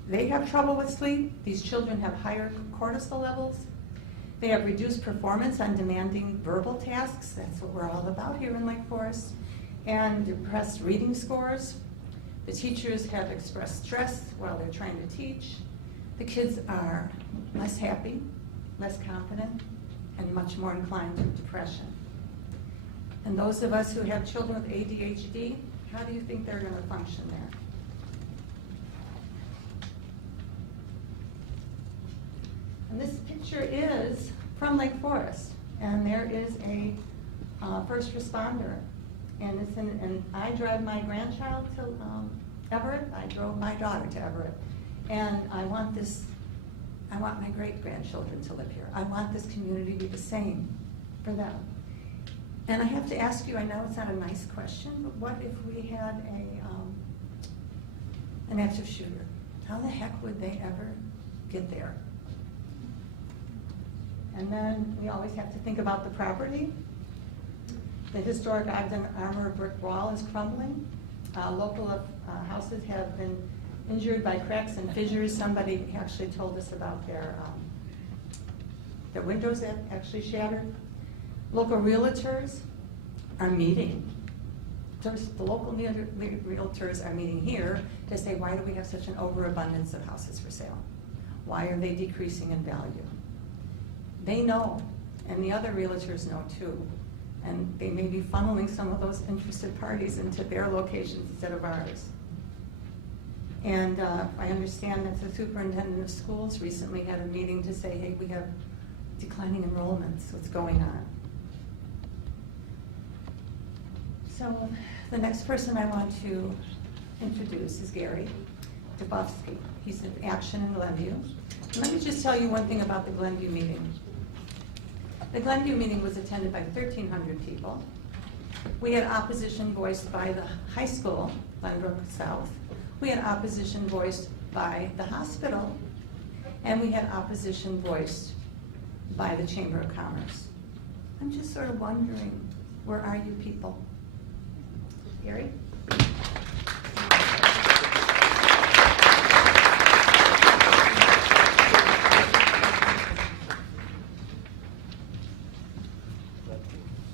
they have trouble with sleep. These children have higher cortisol levels. They have reduced performance on demanding verbal tasks. That's what we're all about here in Lake Forest. And depressed reading scores. The teachers have expressed stress while they're trying to teach. The kids are less happy, less confident, and much more inclined to depression. And those of us who have children with ADHD, how do you think they're going to function there? And this picture is from Lake Forest, and there is a first responder. And I drive my grandchild to Everett. I drove my daughter to Everett. And I want my great-grandchildren to live here. I want this community to be the same for them. And I have to ask you, I know it's not a nice question, but what if we had an active shooter? How the heck would they ever get there? And then we always have to think about the property. The historic Ogden Armor brick wall is crumbling. Local houses have been injured by cracks and fissures. Somebody actually told us about their windows that actually shattered. Local realtors are meeting. The local realtors are meeting here to say, why do we have such an overabundance of houses for sale? Why are they decreasing in value? They know, and the other realtors know too. And they may be funneling some of those interested parties into their locations instead of ours. And I understand that the superintendent of schools recently had a meeting to say, hey, we have declining enrollments, what's going on? So the next person I want to introduce is Gary Dubofsky. He's in Action in Glenview. And let me just tell you one thing about the Glenview meeting. The Glenview meeting was attended by 1,300 people. We had opposition voiced by the high school, Glenbrook South. We had opposition voiced by the hospital. And we had opposition voiced by the Chamber of Commerce. I'm just sort of wondering, where are you people? Gary?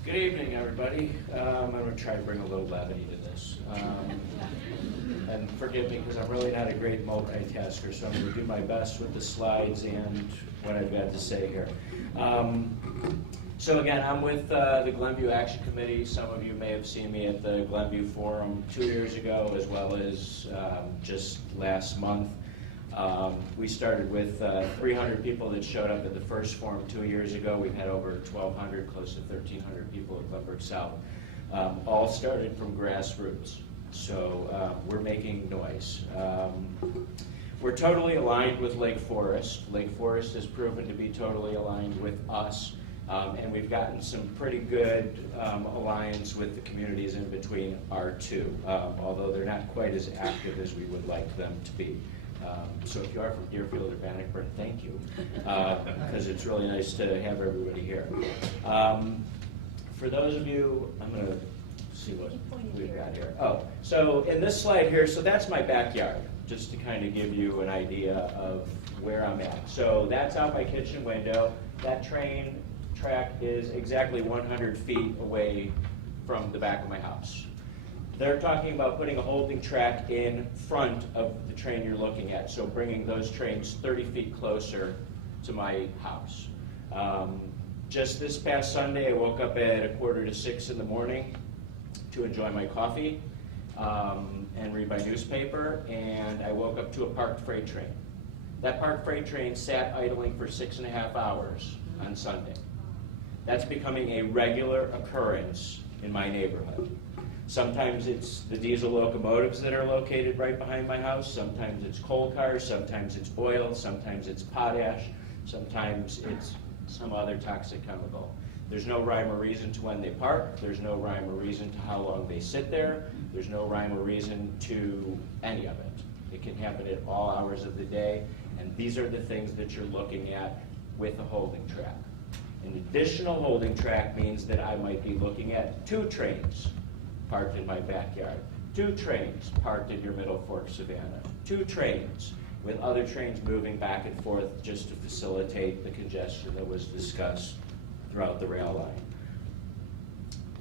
Good evening, everybody. I'm going to try to bring a little levity to this. And forgive me, because I'm really not a great multitasker, so I'm going to do my best with the slides and what I've got to say here. So again, I'm with the Glenview Action Committee. Some of you may have seen me at the Glenview Forum 2 years ago, as well as just last month. We started with 300 people that showed up at the first forum 2 years ago. We've had over 1,200, close to 1,300 people at Glenbrook South. All started from grassroots. So we're making noise. We're totally aligned with Lake Forest. Lake Forest has proven to be totally aligned with us. And we've gotten some pretty good alliance with the communities in between our two, although they're not quite as active as we would like them to be. So if you are from Deerfield or Bannockburn, thank you, because it's really nice to have everybody here. For those of you, I'm going to see what we've got here. Oh, so in this slide here, so that's my backyard, just to kind of give you an idea of where I'm at. So that's out my kitchen window. That train track is exactly 100 feet away from the back of my house. They're talking about putting a holding track in front of the train you're looking at, so bringing those trains 30 feet closer to my house. Just this past Sunday, I woke up at 5:45 in the morning to enjoy my coffee and read my newspaper, and I woke up to a parked freight train. That parked freight train sat idling for 6.5 hours on Sunday. That's becoming a regular occurrence in my neighborhood. Sometimes it's the diesel locomotives that are located right behind my house. Sometimes it's coal cars. Sometimes it's oil. Sometimes it's potash. Sometimes it's some other toxic chemical. There's no rhyme or reason to when they park. There's no rhyme or reason to how long they sit there. There's no rhyme or reason to any of it. It can happen at all hours of the day, and these are the things that you're looking at with a holding track. An additional holding track means that I might be looking at 2 trains parked in my backyard, 2 trains parked in your Middle Fork Savannah, 2 trains with other trains moving back and forth just to facilitate the congestion that was discussed throughout the rail line.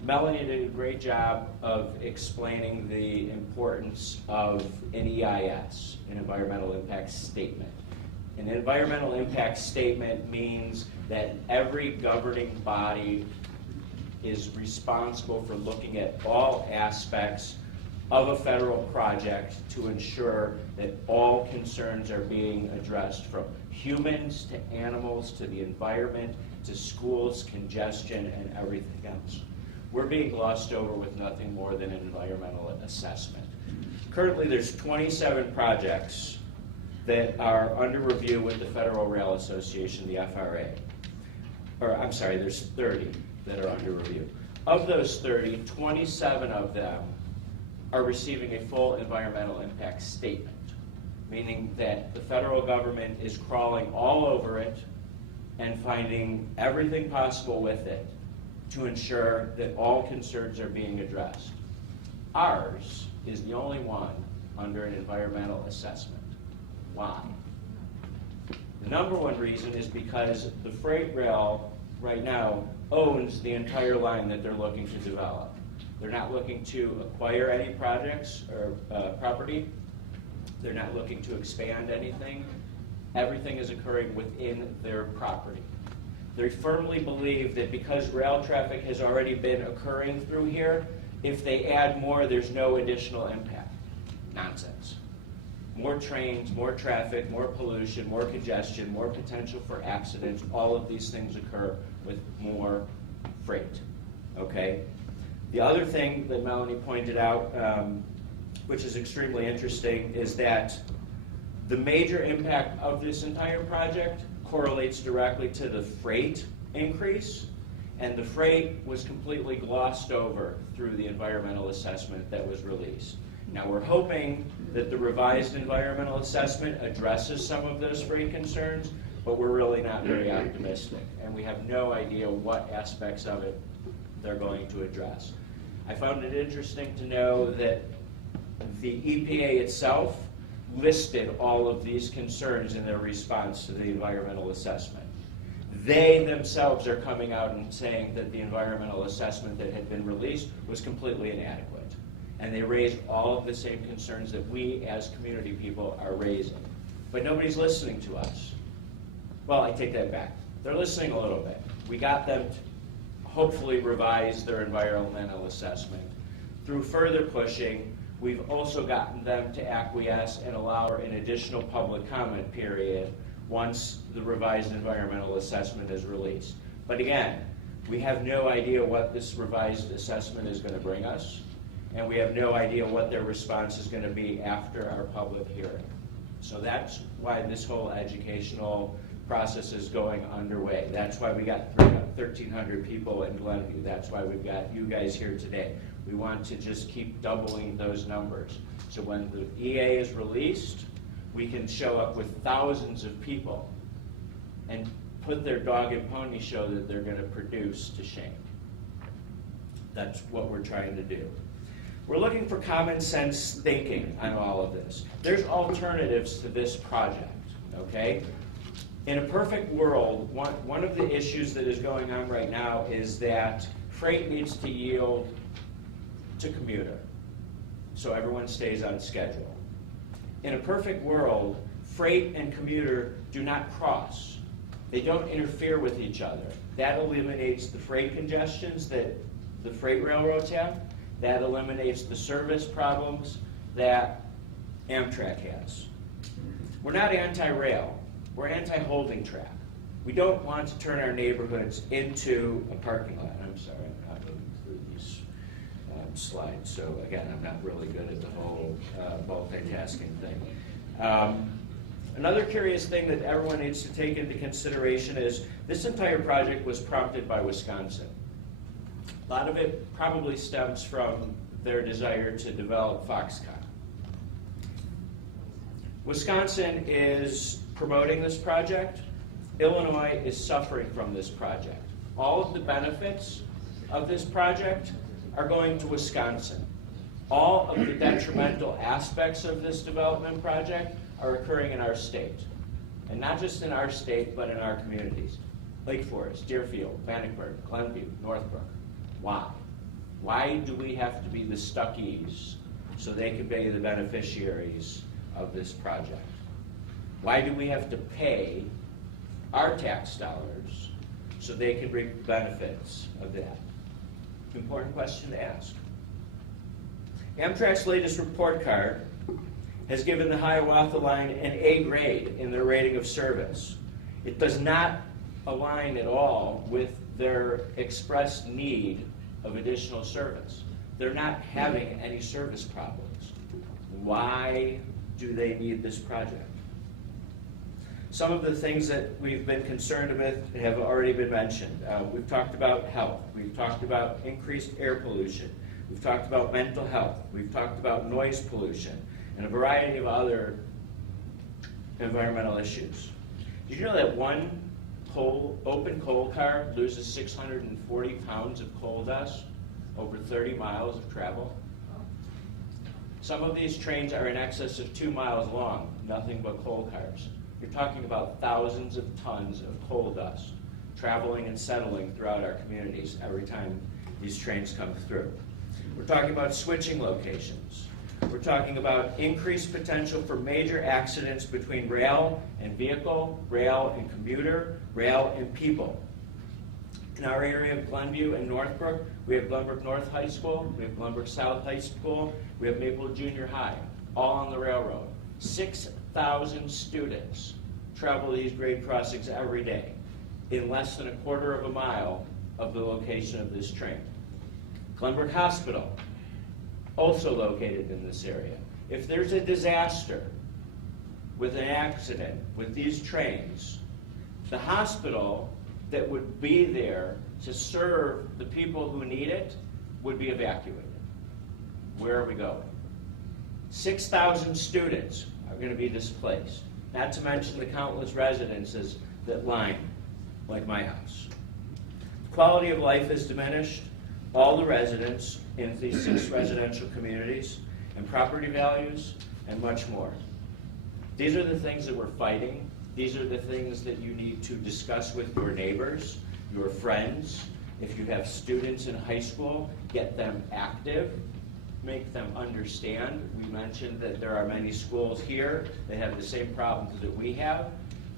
Melanie did a great job of explaining the importance of an EIS, an environmental impact statement. An environmental impact statement means that every governing body is responsible for looking at all aspects of a federal project to ensure that all concerns are being addressed, from humans to animals to the environment to schools, congestion, and everything else. We're being glossed over with nothing more than an environmental assessment. Currently, there's 27 projects that are under review with the Federal Rail Association, the FRA. Or, I'm sorry, there's 30 that are under review. Of those 30, 27 of them are receiving a full environmental impact statement, meaning that the federal government is crawling all over it and finding everything possible with it to ensure that all concerns are being addressed. Ours is the only one under an environmental assessment. Why? The number one reason is because the freight rail right now owns the entire line that they're looking to develop. They're not looking to acquire any projects or property. They're not looking to expand anything. Everything is occurring within their property. They firmly believe that because rail traffic has already been occurring through here, if they add more, there's no additional impact. Nonsense. More trains, more traffic, more pollution, more congestion, more potential for accidents, all of these things occur with more freight, okay? The other thing that Melanie pointed out, which is extremely interesting, is that the major impact of this entire project correlates directly to the freight increase, and the freight was completely glossed over through the environmental assessment that was released. Now, we're hoping that the revised environmental assessment addresses some of those freight concerns, but we're really not very optimistic, and we have no idea what aspects of it they're going to address. I found it interesting to know that the EPA itself listed all of these concerns in their response to the environmental assessment. They themselves are coming out and saying that the environmental assessment that had been released was completely inadequate. And they raised all of the same concerns that we as community people are raising. But nobody's listening to us. Well, I take that back. They're listening a little bit. We got them to hopefully revise their environmental assessment. Through further pushing, we've also gotten them to acquiesce and allow for an additional public comment period once the revised environmental assessment is released. But again, we have no idea what this revised assessment is going to bring us, and we have no idea what their response is going to be after our public hearing. So that's why this whole educational process is going underway. That's why we got 1,300 people in Glenview. That's why we've got you guys here today. We want to just keep doubling those numbers. So when the EA is released, we can show up with thousands of people and put their dog and pony show that they're going to produce to shame. That's what we're trying to do. We're looking for common sense thinking on all of this. There's alternatives to this project, okay? In a perfect world, one of the issues that is going on right now is that freight needs to yield to commuter. so everyone stays on schedule. In a perfect world, freight and commuter do not cross. They don't interfere with each other. That eliminates the freight congestions that the freight railroads have. That eliminates the service problems that Amtrak has. We're not anti-rail, we're anti-holding track. We don't want to turn our neighborhoods into a parking lot. I'm sorry, I'm not moving through these slides, so again, I'm not really good at the whole multitasking thing. Another curious thing that everyone needs to take into consideration is this entire project was prompted by Wisconsin. A lot of it probably stems from their desire to develop Foxconn. Wisconsin is promoting this project. Illinois is suffering from this project. All of the benefits of this project are going to Wisconsin. All of the detrimental aspects of this development project are occurring in our state. And not just in our state, but in our communities. Lake Forest, Deerfield, Bannockburn, Glenview, Northbrook. Why? Why do we have to be the stuckies so they can be the beneficiaries of this project? Why do we have to pay our tax dollars so they can reap the benefits of that? Important question to ask. Amtrak's latest report card has given the Hiawatha line an A grade in their rating of service. It does not align at all with their expressed need of additional service. They're not having any service problems. Why do they need this project? Some of the things that we've been concerned with have already been mentioned. We've talked about health. We've talked about increased air pollution. We've talked about mental health. We've talked about noise pollution and a variety of other environmental issues. Did you know that one open coal car loses 640 pounds of coal dust over 30 miles of travel? Some of these trains are in excess of 2 miles long, nothing but coal cars. You're talking about thousands of tons of coal dust traveling and settling throughout our communities every time these trains come through. We're talking about switching locations. We're talking about increased potential for major accidents between rail and vehicle, rail and commuter, rail and people. In our area of Glenview and Northbrook, we have Glenbrook North High School, we have Glenbrook South High School, we have Maple Junior High, all on the railroad. 6,000 students travel these grade crossings every day in less than a quarter of a mile of the location of this train. Glenbrook Hospital, also located in this area. If there's a disaster with an accident with these trains, the hospital that would be there to serve the people who need it would be evacuated. Where are we going? 6,000 students are going to be displaced, not to mention the countless residences that line, like my house. Quality of life is diminished. All the residents in these 6 residential communities, and property values, and much more. These are the things that we're fighting. These are the things that you need to discuss with your neighbors, your friends. If you have students in high school, get them active, make them understand. We mentioned that there are many schools here that have the same problems that we have.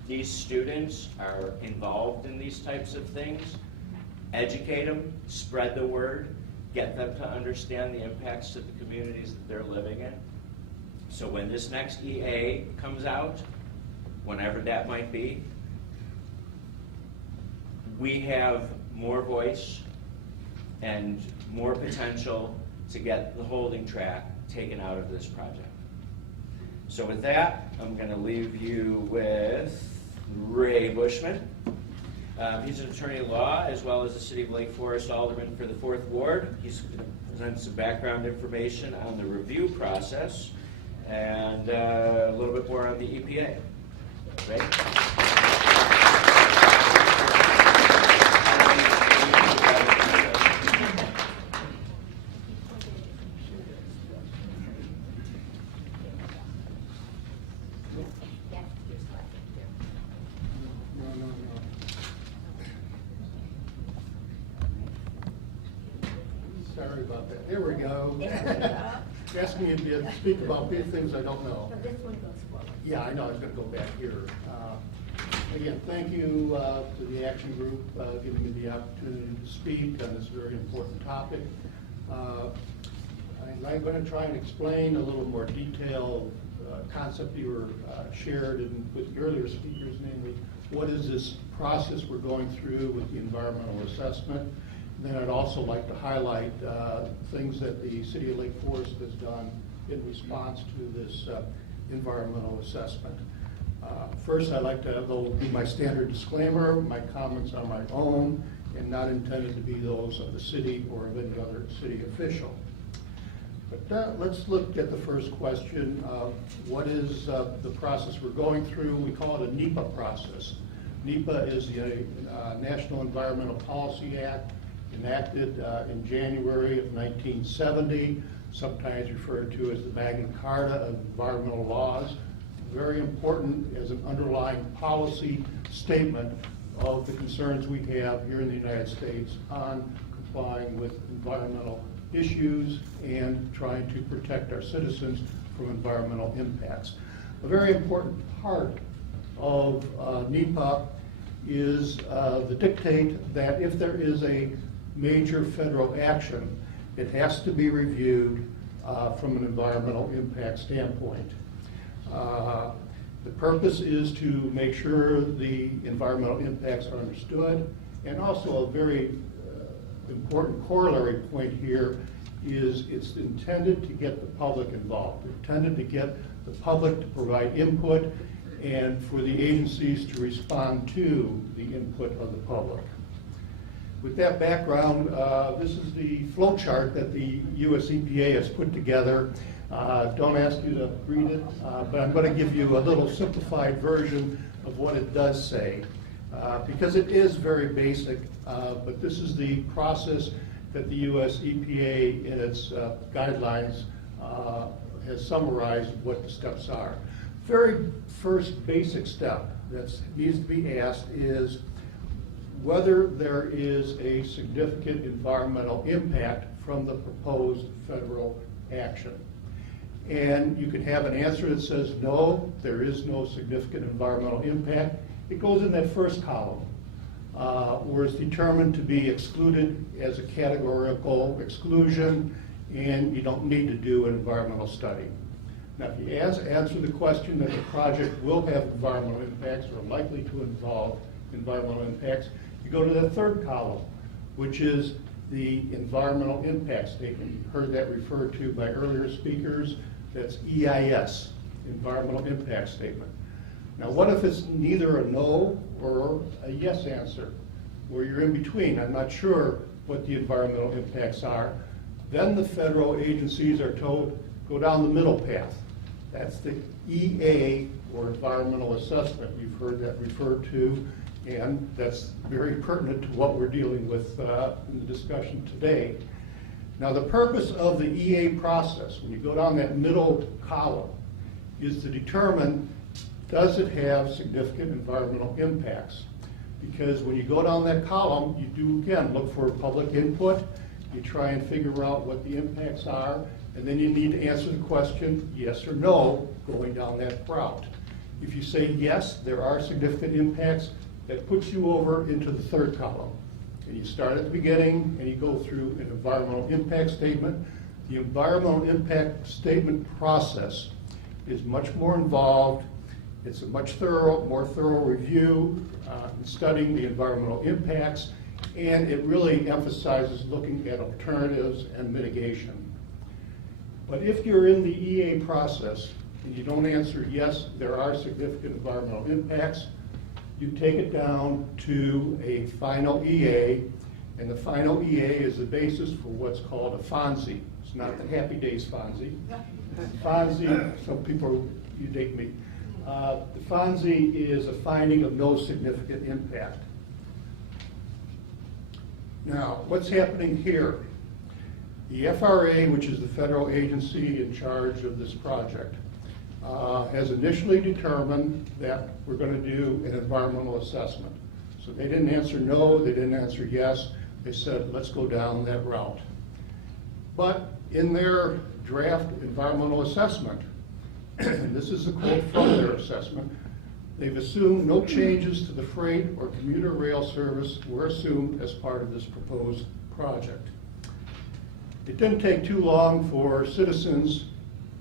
These students are involved in these types of things. Educate them, spread the word, get them to understand the impacts to the communities that they're living in. So when this next EA comes out, whenever that might be, we have more voice and more potential to get the holding track taken out of this project. So with that, I'm going to leave you with Ray Bushman. He's an attorney at law, as well as the City of Lake Forest Alderman for the 4th Ward. He's going to present some background information on the review process and a little bit more on the EPA. Ray? Sorry about that. There we go. asking me to speak about big things I don't know. So this one goes forward. Yeah, I know, I was gonna go back here. Again, thank you to the action group giving me the opportunity to speak on this very important topic. I'm going to try and explain a little more detailed concept you were shared with the earlier speakers, namely, what is this process we're going through with the environmental assessment. Then I'd also like to highlight things that the City of Lake Forest has done in response to this environmental assessment. First, I'd like to do my standard disclaimer. My comments are my own and not intended to be those of the city or of any other city official. But let's look at the first question. What is the process we're going through? We call it a NEPA process. NEPA is the National Environmental Policy Act, enacted in January of 1970, sometimes referred to as the Magna Carta of environmental laws. Very important as an underlying policy statement of the concerns we have here in the United States on complying with environmental issues and trying to protect our citizens from environmental impacts. A very important part of NEPA is the dictate that if there is a major federal action, it has to be reviewed from an environmental impact standpoint. The purpose is to make sure the environmental impacts are understood, and also a very important corollary point here is it's intended to get the public involved. It's intended to get the public to provide input and for the agencies to respond to the input of the public. With that background, this is the flow chart that the US EPA has put together. Don't ask you to read it, but I'm going to give you a little simplified version of what it does say, because it is very basic, but this is the process that the US EPA in its guidelines has summarized what the steps are. Very first basic step that needs to be asked is whether there is a significant environmental impact from the proposed federal action. And you can have an answer that says, no, there is no significant environmental impact. It goes in that first column, where it's determined to be excluded as a categorical exclusion, and you don't need to do an environmental study. Now, if you answer the question that the project will have environmental impacts or likely to involve environmental impacts, you go to the third column, which is the environmental impact statement. You heard that referred to by earlier speakers. That's EIS, environmental impact statement. Now, what if it's neither a no or a yes answer, where you're in between? I'm not sure what the environmental impacts are. Then the federal agencies are told, go down the middle path. That's the EA, or environmental assessment. You've heard that referred to, and that's very pertinent to what we're dealing with in the discussion today. Now, the purpose of the EA process, when you go down that middle column, is to determine, does it have significant environmental impacts? Because when you go down that column, you do, again, look for public input. You try and figure out what the impacts are, and then you need to answer the question, yes or no, going down that route. If you say yes, there are significant impacts, that puts you over into the third column. And you start at the beginning and you go through an environmental impact statement. The environmental impact statement process is much more involved. It's a much more thorough review in studying the environmental impacts, and it really emphasizes looking at alternatives and mitigation. But if you're in the EA process and you don't answer yes, there are significant environmental impacts, you take it down to a final EA, and the final EA is the basis for what's called a FONSI. It's not the Happy Days FONSI. FONSI, some people, you date me. The FONSI is a finding of no significant impact. Now, what's happening here? The FRA, which is the federal agency in charge of this project, has initially determined that we're going to do an environmental assessment. So they didn't answer no, they didn't answer yes. They said, let's go down that route. But in their draft environmental assessment, and this is a quote from their assessment, they've assumed no changes to the freight or commuter rail service were assumed as part of this proposed project. It didn't take too long for citizens,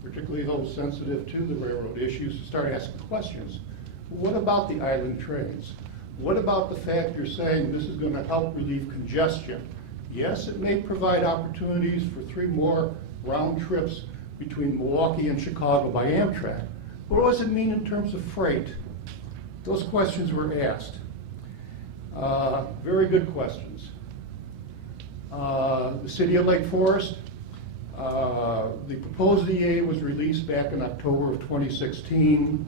particularly those sensitive to the railroad issues, to start asking questions. What about the island trains? What about the fact you're saying this is going to help relieve congestion? Yes, it may provide opportunities for 3 more round trips between Milwaukee and Chicago by Amtrak. But what does it mean in terms of freight? Those questions were asked. Very good questions. The City of Lake Forest, the proposed EA was released back in October of 2016.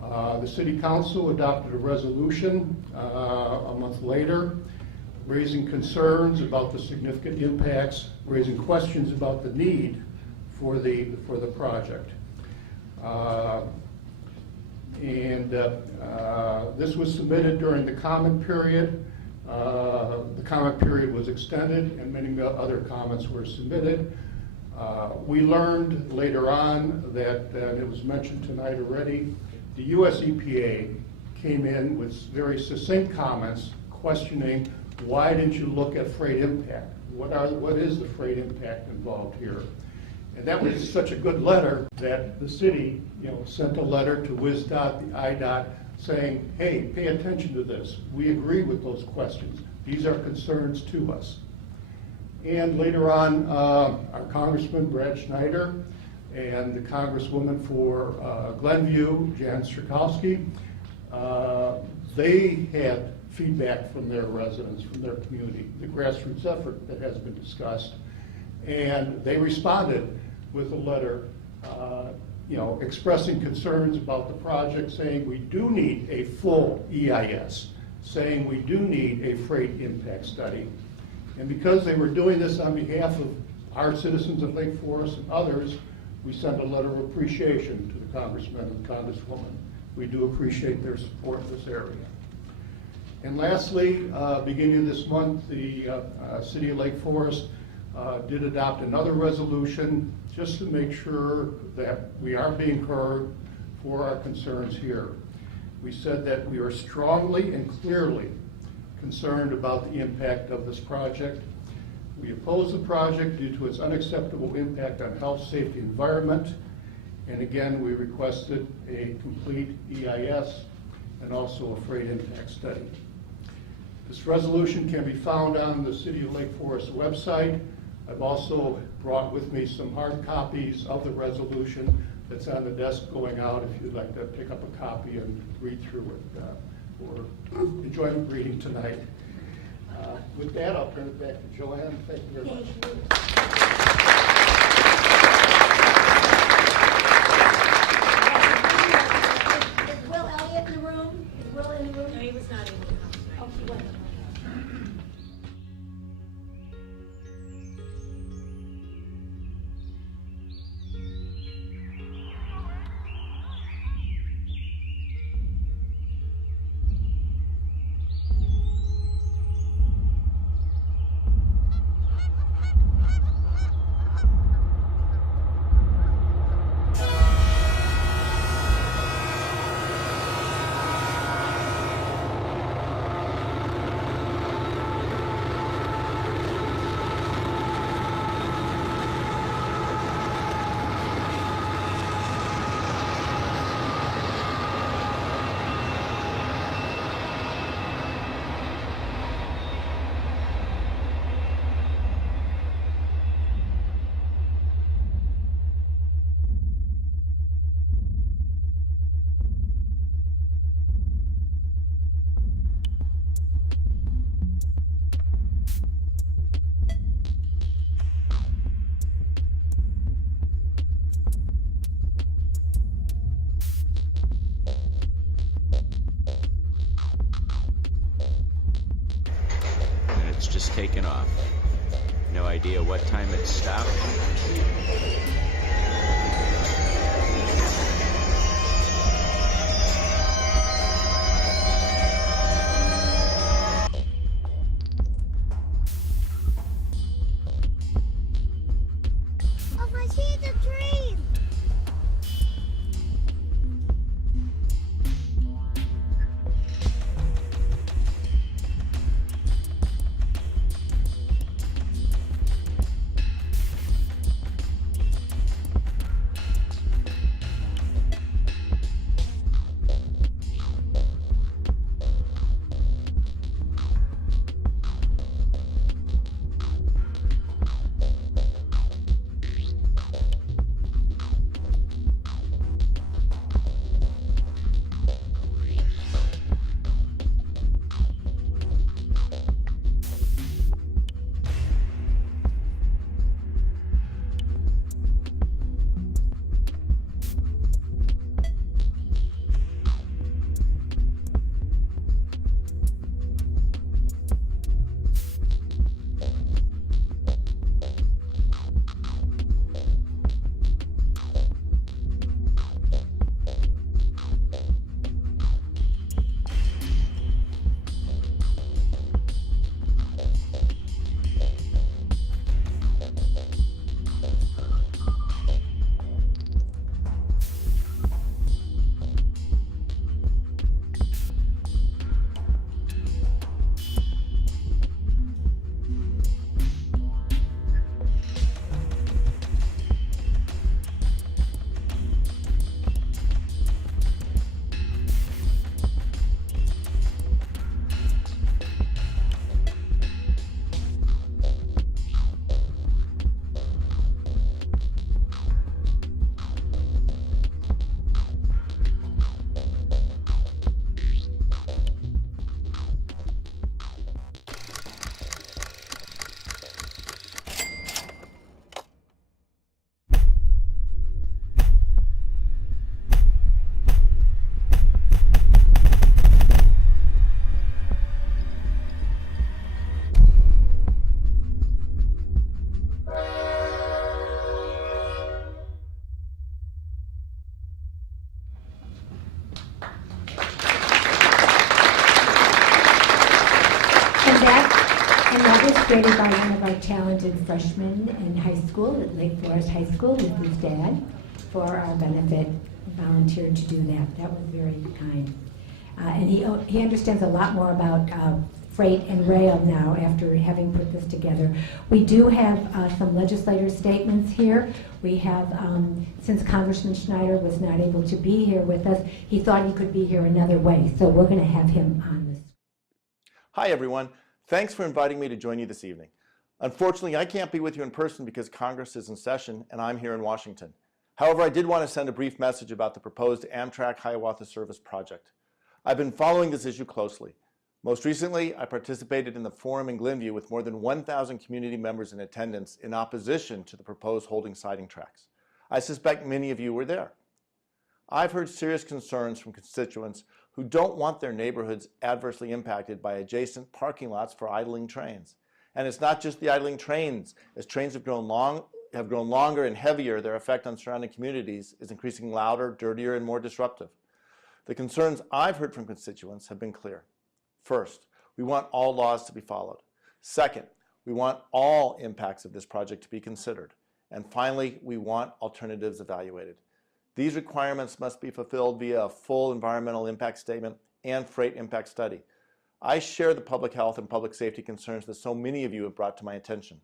The City Council adopted a resolution a month later, raising concerns about the significant impacts, raising questions about the need for the project. This was submitted during the comment period. The comment period was extended and many other comments were submitted. We learned later on that, and it was mentioned tonight already, the US EPA came in with very succinct comments questioning, why didn't you look at freight impact? What is the freight impact involved here? And that was such a good letter that the city, sent a letter to WISDOT, the IDOT, saying, hey, pay attention to this. We agree with those questions. These are concerns to us. And later on, our Congressman, Brad Schneider, and the Congresswoman for Glenview, Jan Strakowski, they had feedback from their residents, from their community, the grassroots effort that has been discussed. And they responded with a letter expressing concerns about the project, saying we do need a full EIS, saying we do need a freight impact study. And because they were doing this on behalf of our citizens of Lake Forest and others, we sent a letter of appreciation to the Congressman and Congresswoman. We do appreciate their support in this area. And lastly, beginning of this month, the City of Lake Forest did adopt another resolution just to make sure that we are being heard for our concerns here. We said that we are strongly and clearly concerned about the impact of this project. We oppose the project due to its unacceptable impact on health, safety, environment. And again, we requested a complete EIS and also a freight impact study. This resolution can be found on the City of Lake Forest website. I've also brought with me some hard copies of the resolution that's on the desk going out if you'd like to pick up a copy and read through it for enjoyment reading tonight. With that, I'll turn it back to Joanne. Thank you very much. Is Will Elliott in the room? Is Will in the room? No, he was not able to come tonight. Oh, he wasn't. Just taken off. No idea what time it stopped. illustrated by one of our talented freshmen in high school at Lake Forest High School with his dad for our benefit. Volunteered to do that. That was very kind. And he understands a lot more about freight and rail now after having put this together. We do have some legislator statements here. We have, since Congressman Schneider was not able to be here with us, he thought he could be here another way. So we're going to have him on this. Hi everyone. Thanks for inviting me to join you this evening. Unfortunately, I can't be with you in person because Congress is in session and I'm here in Washington. However, I did want to send a brief message about the proposed Amtrak Hiawatha Service project. I've been following this issue closely. Most recently, I participated in the forum in Glenview with more than 1,000 community members in attendance in opposition to the proposed holding siding tracks. I suspect many of you were there. I've heard serious concerns from constituents who don't want their neighborhoods adversely impacted by adjacent parking lots for idling trains. And it's not just the idling trains. As trains have grown longer and heavier, their effect on surrounding communities is increasing louder, dirtier, and more disruptive. The concerns I've heard from constituents have been clear. First, we want all laws to be followed. Second, we want all impacts of this project to be considered. And finally, we want alternatives evaluated. These requirements must be fulfilled via a full environmental impact statement and freight impact study. I share the public health and public safety concerns that so many of you have brought to my attention.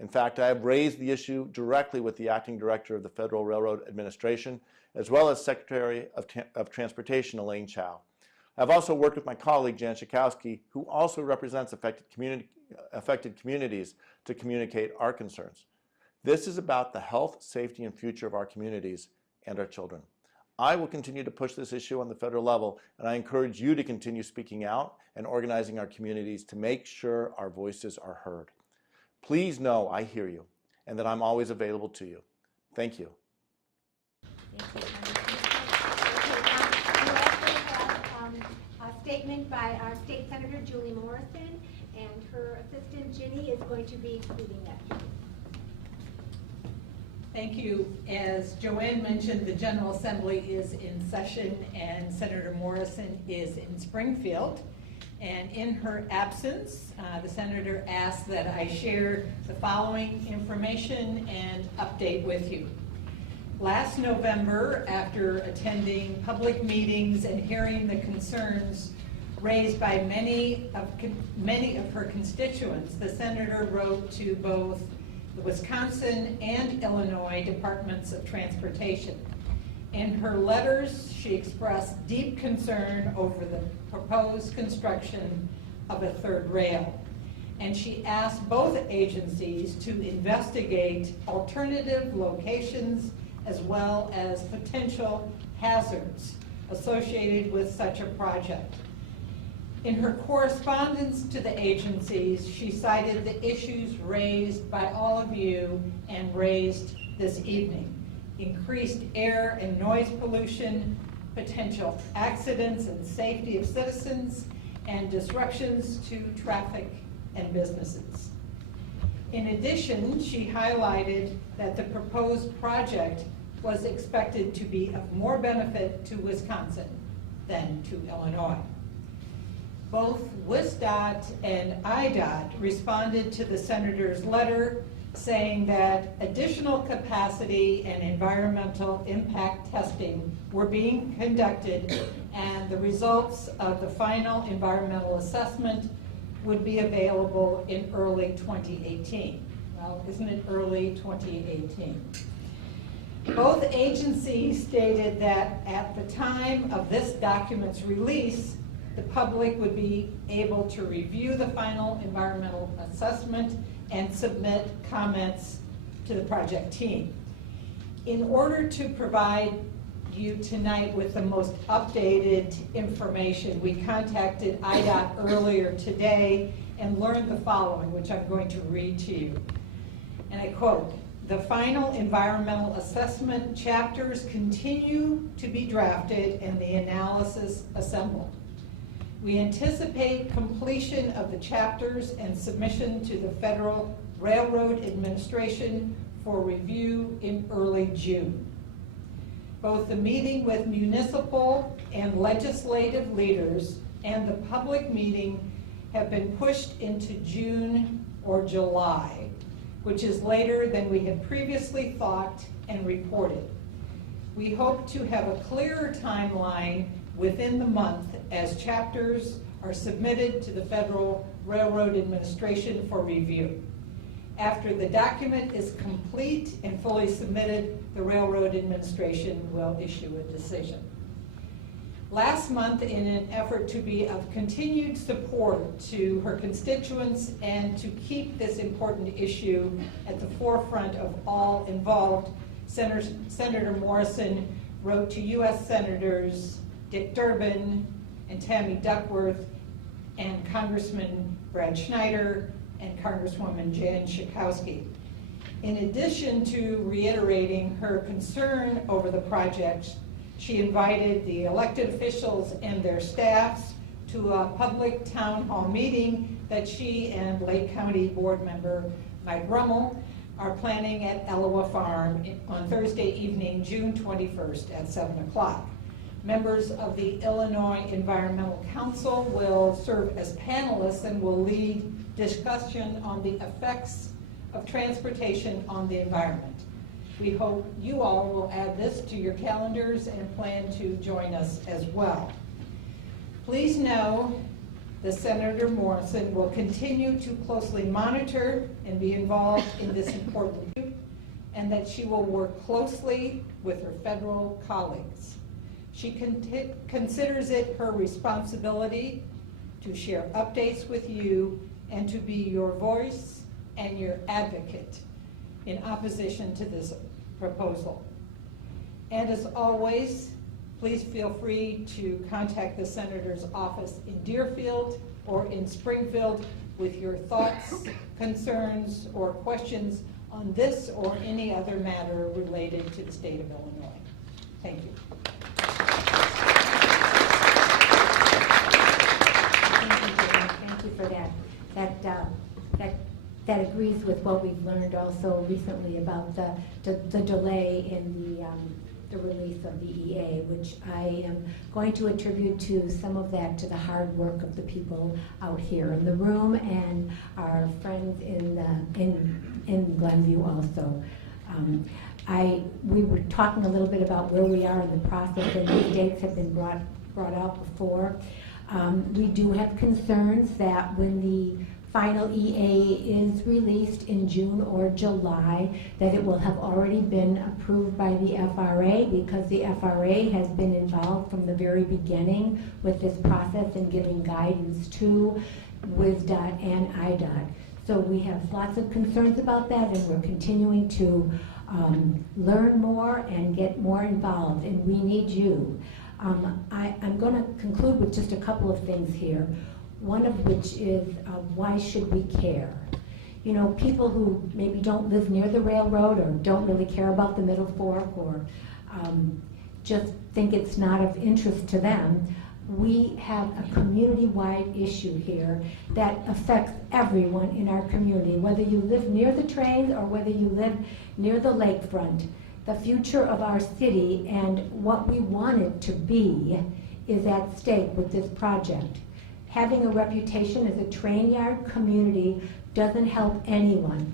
In fact, I have raised the issue directly with the acting director of the Federal Railroad Administration, as well as Secretary of Transportation Elaine Chao. I've also worked with my colleague Jan Schakowsky, who also represents affected communities, to communicate our concerns. This is about the health, safety, and future of our communities and our children. I will continue to push this issue on the federal level, and I encourage you to continue speaking out and organizing our communities to make sure our voices are heard. Please know I hear you and that I'm always available to you. Thank you. Thank you. We also have a statement by our State Senator Julie Morrison, and her assistant Ginny is going to be leading that. Thank you. As Joanne mentioned, the General Assembly is in session and Senator Morrison is in Springfield. And in her absence, the Senator asked that I share the following information and update with you. Last November, after attending public meetings and hearing the concerns raised by many of her constituents, the Senator wrote to both the Wisconsin and Illinois Departments of Transportation. In her letters, she expressed deep concern over the proposed construction of a third rail. And she asked both agencies to investigate alternative locations as well as potential hazards associated with such a project. In her correspondence to the agencies, she cited the issues raised by all of you and raised this evening: increased air and noise pollution, potential accidents and safety of citizens, and disruptions to traffic and businesses. In addition, she highlighted that the proposed project was expected to be of more benefit to Wisconsin than to Illinois. Both WSDOT and IDOT responded to the Senator's letter saying that additional capacity and environmental impact testing were being conducted and the results of the final environmental assessment would be available in early 2018. Well, isn't it early 2018? Both agencies stated that at the time of this document's release, the public would be able to review the final environmental assessment and submit comments to the project team. In order to provide you tonight with the most updated information, we contacted IDOT earlier today and learned the following, which I'm going to read to you. And I quote, "The final environmental assessment chapters continue to be drafted and the analysis assembled. We anticipate completion of the chapters and submission to the Federal Railroad Administration for review in early June. Both the meeting with municipal and legislative leaders and the public meeting have been pushed into June or July, which is later than we had previously thought and reported. We hope to have a clearer timeline within the month as chapters are submitted to the Federal Railroad Administration for review. After the document is complete and fully submitted, the Railroad Administration will issue a decision. Last month, in an effort to be of continued support to her constituents and to keep this important issue at the forefront of all involved, Senator Morrison wrote to U.S. Senators Dick Durbin and Tammy Duckworth and Congressman Brad Schneider and Congresswoman Jan Schakowsky. In addition to reiterating her concern over the project, she invited the elected officials and their staffs to a public town hall meeting that she and Lake County Board member Mike Rummel are planning at Ellowa Farm on Thursday evening, June 21st at 7 o'clock. Members of the Illinois Environmental Council will serve as panelists and will lead discussion on the effects of transportation on the environment. We hope you all will add this to your calendars and plan to join us as well. Please know that Senator Morrison will continue to closely monitor and be involved in this important issue, and that she will work closely with her federal colleagues. She considers it her responsibility to share updates with you and to be your voice and your advocate in opposition to this proposal. And as always, please feel free to contact the Senator's office in Deerfield or in Springfield with your thoughts, concerns, or questions on this or any other matter related to the state of Illinois. Thank you. Thank you for that. That agrees with what we've learned also recently about the delay in the release of the EA, which I am going to attribute to some of that to the hard work of the people out here in the room and our friends in Glenview also. We were talking a little bit about where we are in the process, and these dates have been brought out before. We do have concerns that when the final EA is released in June or July, that it will have already been approved by the FRA, because the FRA has been involved from the very beginning with this process and giving guidance to WSDOT and IDOT. So we have lots of concerns about that, and we're continuing to learn more and get more involved, and we need you. I'm going to conclude with just a couple of things here. One of which is, why should we care? You know, people who maybe don't live near the railroad or don't really care about the Middle Fork or just think it's not of interest to them, we have a community-wide issue here that affects everyone in our community, whether you live near the trains or whether you live near the lakefront. The future of our city and what we want it to be is at stake with this project. Having a reputation as a train yard community doesn't help anyone.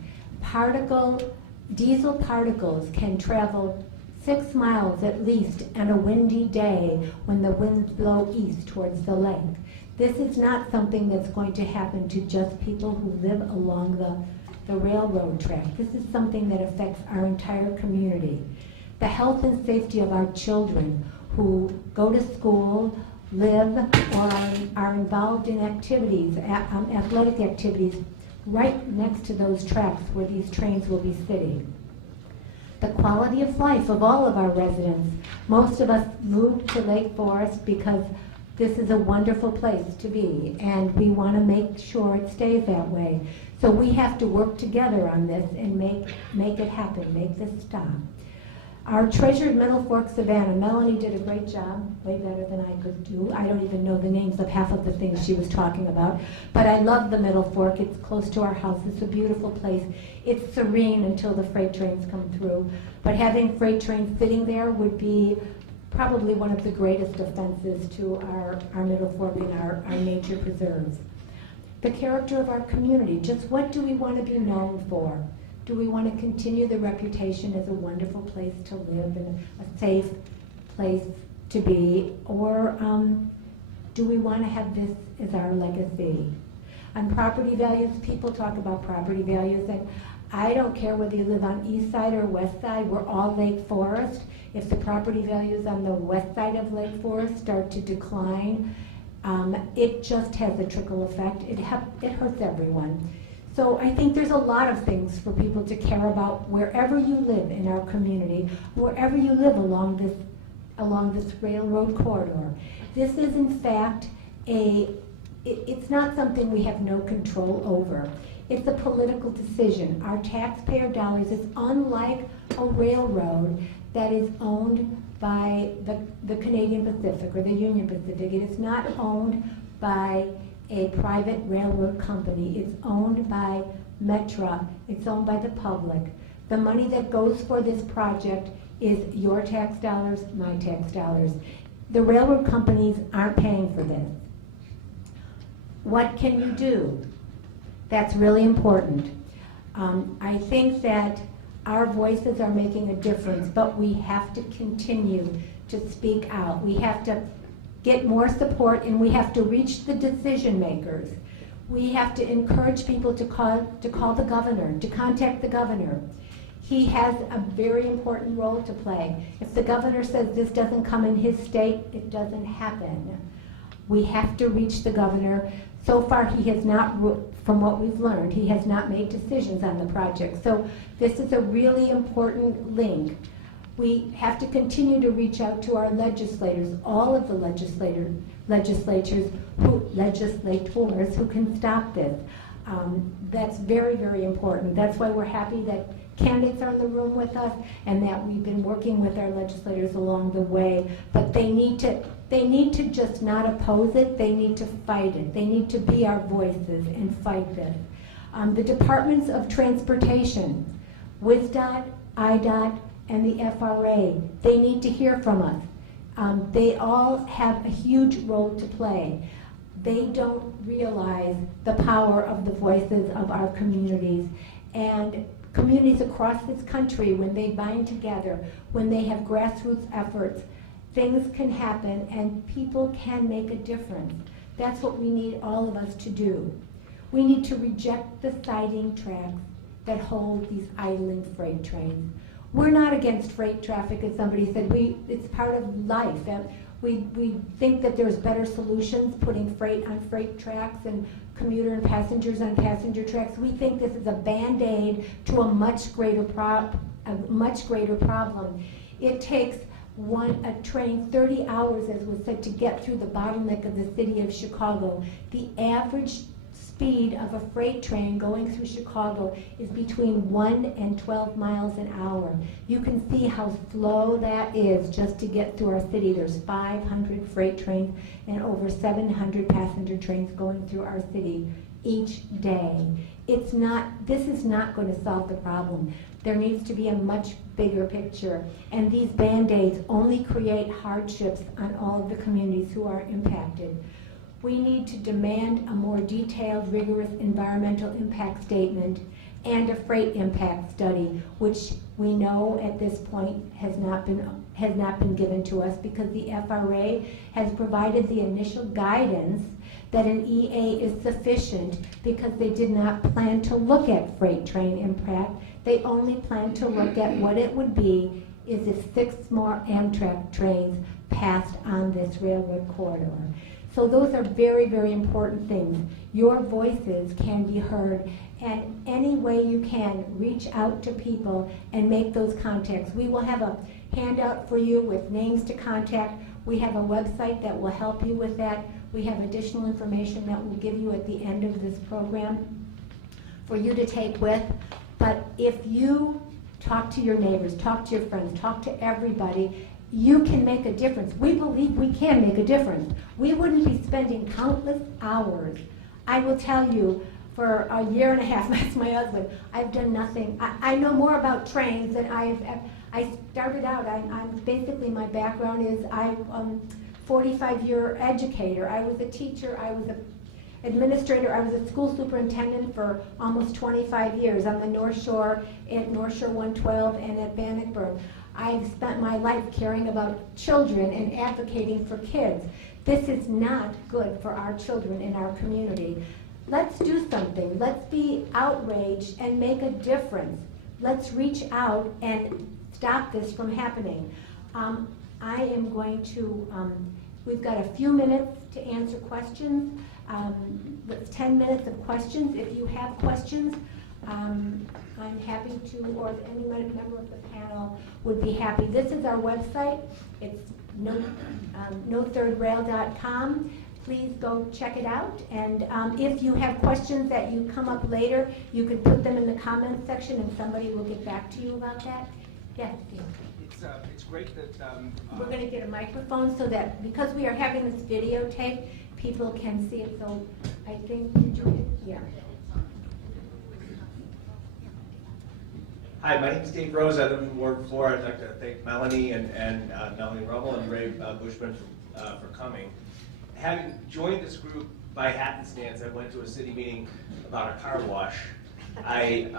Diesel particles can travel 6 miles at least on a windy day when the winds blow east towards the lake. This is not something that's going to happen to just people who live along the railroad track. This is something that affects our entire community. The health and safety of our children who go to school, live, or are involved in activities, athletic activities, right next to those tracks where these trains will be sitting. The quality of life of all of our residents. Most of us moved to Lake Forest because this is a wonderful place to be, and we want to make sure it stays that way. So we have to work together on this and make it happen, make this stop. Our treasured Middle Fork Savannah, Melanie did a great job, way better than I could do. I don't even know the names of half of the things she was talking about, but I love the Middle Fork. It's close to our house. It's a beautiful place. It's serene until the freight trains come through, but having freight trains sitting there would be probably one of the greatest offenses to our Middle Fork and our nature preserves. the character of our community. Just what do we want to be known for? Do we want to continue the reputation as a wonderful place to live and a safe place to be? Or do we want to have this as our legacy? On property values, people talk about property values, and I don't care whether you live on east side or west side, we're all Lake Forest. If the property values on the west side of Lake Forest start to decline, it just has a trickle effect. It hurts everyone. So I think there's a lot of things for people to care about wherever you live in our community, wherever you live along this railroad corridor. This is in fact it's not something we have no control over. It's a political decision. Our taxpayer dollars is unlike a railroad that is owned by the Canadian Pacific or the Union Pacific. It is not owned by a private railroad company. It's owned by Metra. It's owned by the public. The money that goes for this project is your tax dollars, my tax dollars. The railroad companies aren't paying for this. What can you do? That's really important. I think that our voices are making a difference, but we have to continue to speak out. We have to get more support, and we have to reach the decision makers. We have to encourage people to call the governor, to contact the governor. He has a very important role to play. If the governor says this doesn't come in his state, it doesn't happen. We have to reach the governor. So far, he has not, from what we've learned, he has not made decisions on the project. So this is a really important link. We have to continue to reach out to our legislators, all of the legislators who can stop this. That's very, very important. That's why we're happy that candidates are in the room with us and that we've been working with our legislators along the way. But they need to just not oppose it, they need to fight it. They need to be our voices and fight this. The Departments of Transportation, WSDOT, IDOT, and the FRA, they need to hear from us. They all have a huge role to play. They don't realize the power of the voices of our communities. And communities across this country, when they bind together, when they have grassroots efforts, things can happen and people can make a difference. That's what we need all of us to do. We need to reject the siding tracks that hold these idling freight trains. We're not against freight traffic, as somebody said. It's part of life. We think that there's better solutions, putting freight on freight tracks and commuter and passengers on passenger tracks. We think this is a Band-Aid to a much greater problem. It takes a train 30 hours, as was said, to get through the bottleneck of the city of Chicago. The average speed of a freight train going through Chicago is between 1 and 12 miles an hour. You can see how slow that is just to get through our city. There's 500 freight trains and over 700 passenger trains going through our city each day. This is not going to solve the problem. There needs to be a much bigger picture, and these Band-Aids only create hardships on all of the communities who are impacted. We need to demand a more detailed, rigorous environmental impact statement and a freight impact study, which we know at this point has not been given to us because the FRA has provided the initial guidance that an EA is sufficient because they did not plan to look at freight train impact. They only plan to look at what it would be is if 6 more Amtrak trains passed on this railroad corridor. So those are very, very important things. Your voices can be heard, and any way you can, reach out to people and make those contacts. We will have a handout for you with names to contact. We have a website that will help you with that. We have additional information that we'll give you at the end of this program for you to take with. But if you talk to your neighbors, talk to your friends, talk to everybody, you can make a difference. We believe we can make a difference. We wouldn't be spending countless hours. I will tell you, for a year and a half, that's my husband, I've done nothing. I know more about trains than I started out, I'm basically, my background is I'm 45-year educator. I was a teacher, I was administrator. I was a school superintendent for almost 25 years on the North Shore, at North Shore 112 and at Bannockburn. I've spent my life caring about children and advocating for kids. This is not good for our children in our community. Let's do something. Let's be outraged and make a difference. Let's reach out and stop this from happening. I am going to, we've got a few minutes to answer questions. 10 minutes of questions. If you have questions, I'm happy to, or if any member of the panel would be happy. This is our website. It's NoThirdRail.com. Please go check it out. And if you have questions that you come up later, you can put them in the comments section and somebody will get back to you about that. Yes, Steve. It's great that... We're going to get a microphone so that, because we are having this videotape, people can see it. So I think, yeah. Hi, my name is Dave Rose. I live in Ward 4. I'd like to thank Melanie and Melanie Rummel and Ray Bushman for coming. Having joined this group by happenstance, I went to a city meeting about a car wash. I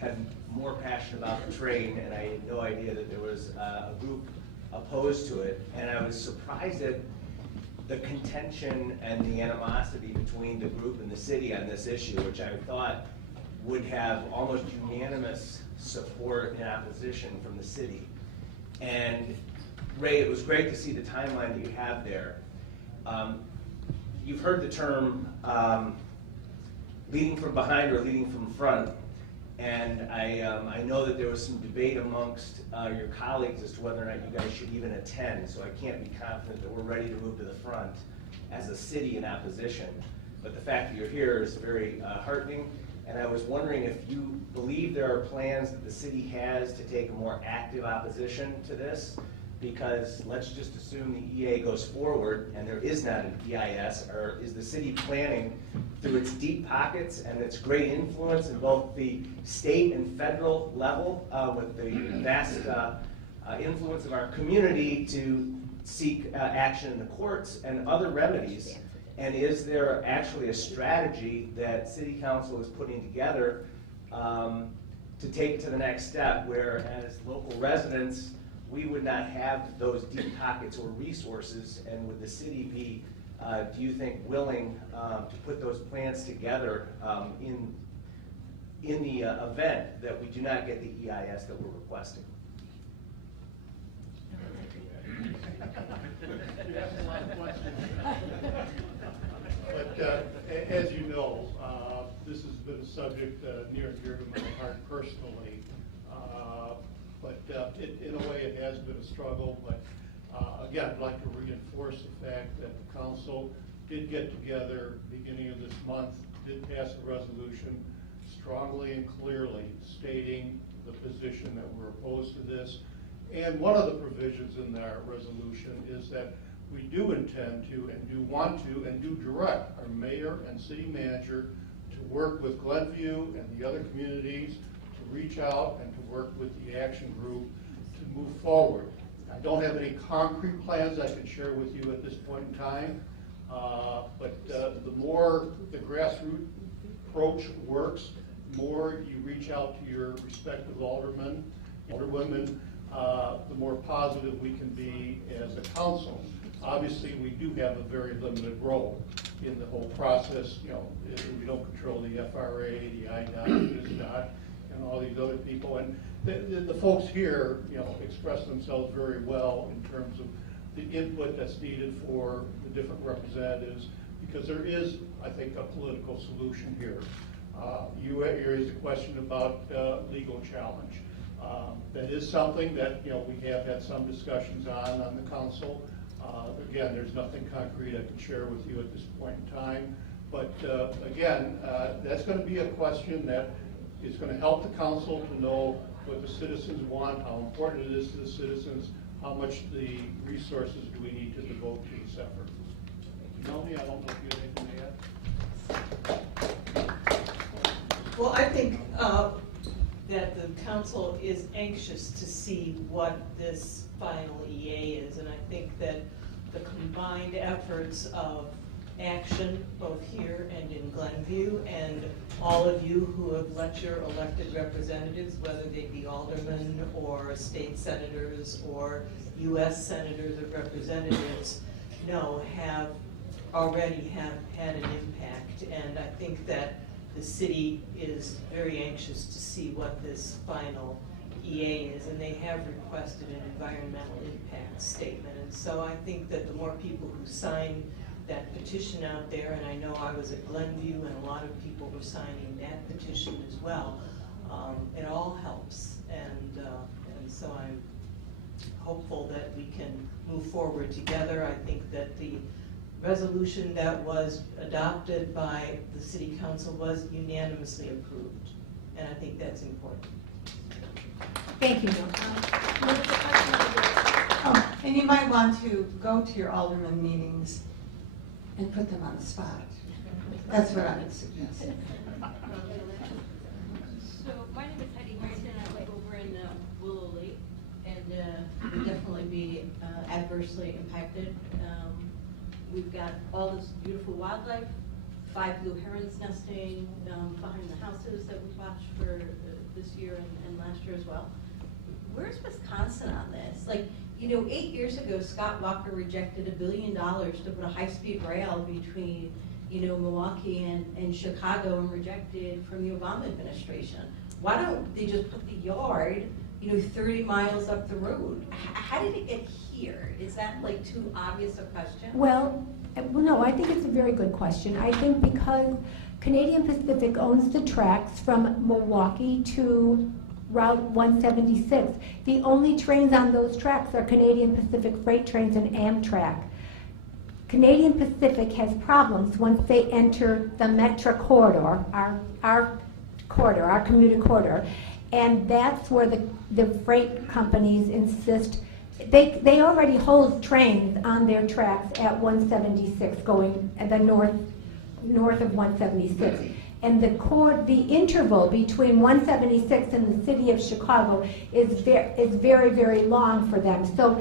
had more passion about the train, and I had no idea that there was a group opposed to it. And I was surprised at the contention and the animosity between the group and the city on this issue, which I thought would have almost unanimous support and opposition from the city. And Ray, it was great to see the timeline that you have there. You've heard the term leading from behind or leading from front, and I know that there was some debate amongst your colleagues as to whether or not you guys should even attend, so I can't be confident that we're ready to move to the front as a city in opposition. But the fact that you're here is very heartening, and I was wondering if you believe there are plans that the city has to take a more active opposition to this, because let's just assume the EA goes forward and there is not an EIS, or is the city planning through its deep pockets and its great influence in both the state and federal level with the vast influence of our community to seek action in the courts and other remedies? And is there actually a strategy that City Council is putting together to take it to the next step, where as local residents, we would not have those deep pockets or resources, and would the city be, do you think, willing to put those plans together in the event that we do not get the EIS that we're requesting? But as you know, this has been a subject near and dear to my heart personally. But in a way, it has been a struggle. But again, I'd like to reinforce the fact that the council did get together beginning of this month, did pass a resolution strongly and clearly stating the position that we're opposed to this. And one of the provisions in our resolution is that we do intend to and do want to and do direct our mayor and city manager to work with Glenview and the other communities to reach out and to work with the action group to move forward. I don't have any concrete plans I can share with you at this point in time, but the more the grassroots approach works, the more you reach out to your respective aldermen, alderwomen, the more positive we can be as a council. Obviously, we do have a very limited role in the whole process. You know, we don't control the FRA, the IDOT, the ISDOT, and all these other people. And the folks here, you know, express themselves very well in terms of the input that's needed for the different representatives, because there is, I think, a political solution here. You raised a question about legal challenge. That is something that, you know, we have had some discussions on the council. Again, there's nothing concrete I can share with you at this point in time. But again, that's going to be a question that is going to help the council to know what the citizens want, how important it is to the citizens, how much the resources do we need to devote to this effort. Melanie, I don't know if you have anything to add. Well, I think that the council is anxious to see what this final EA is, and I think that the combined efforts of action, both here and in Glenview, and all of you who have let your elected representatives, whether they be aldermen or state senators or U.S. senators or representatives, know have already had an impact. And I think that the city is very anxious to see what this final EA is, and they have requested an environmental impact statement. And so I think that the more people who sign that petition out there, and I know I was at Glenview and a lot of people were signing that petition as well, it all helps. And so I'm hopeful that we can move forward together. I think that the resolution that was adopted by the City Council was unanimously approved, and I think that's important. Thank you. Oh, and you might want to go to your alderman meetings and put them on the spot. That's what I would suggest. So my name is Heidi Harrington. I live over in Willow Lake, and would definitely be adversely impacted. We've got all this beautiful wildlife, 5 blue herons nesting behind the houses that we watched for this year and last year as well. Where's Wisconsin on this? Like, you know, 8 years ago, Scott Walker rejected $1 billion to put a high-speed rail between, you know, Milwaukee and Chicago, and rejected from the Obama administration. Why don't they just put the yard, you know, 30 miles up the road? How did it get here? Is that like too obvious a question? Well, no, I think it's a very good question. I think because Canadian Pacific owns the tracks from Milwaukee to Route 176. The only trains on those tracks are Canadian Pacific freight trains and Amtrak. Canadian Pacific has problems once they enter the Metro corridor, our corridor, our commuter corridor, and that's where the freight companies insist. They already hold trains on their tracks at 176 going at the north of 176. And the interval between 176 and the city of Chicago is very, very long for them. So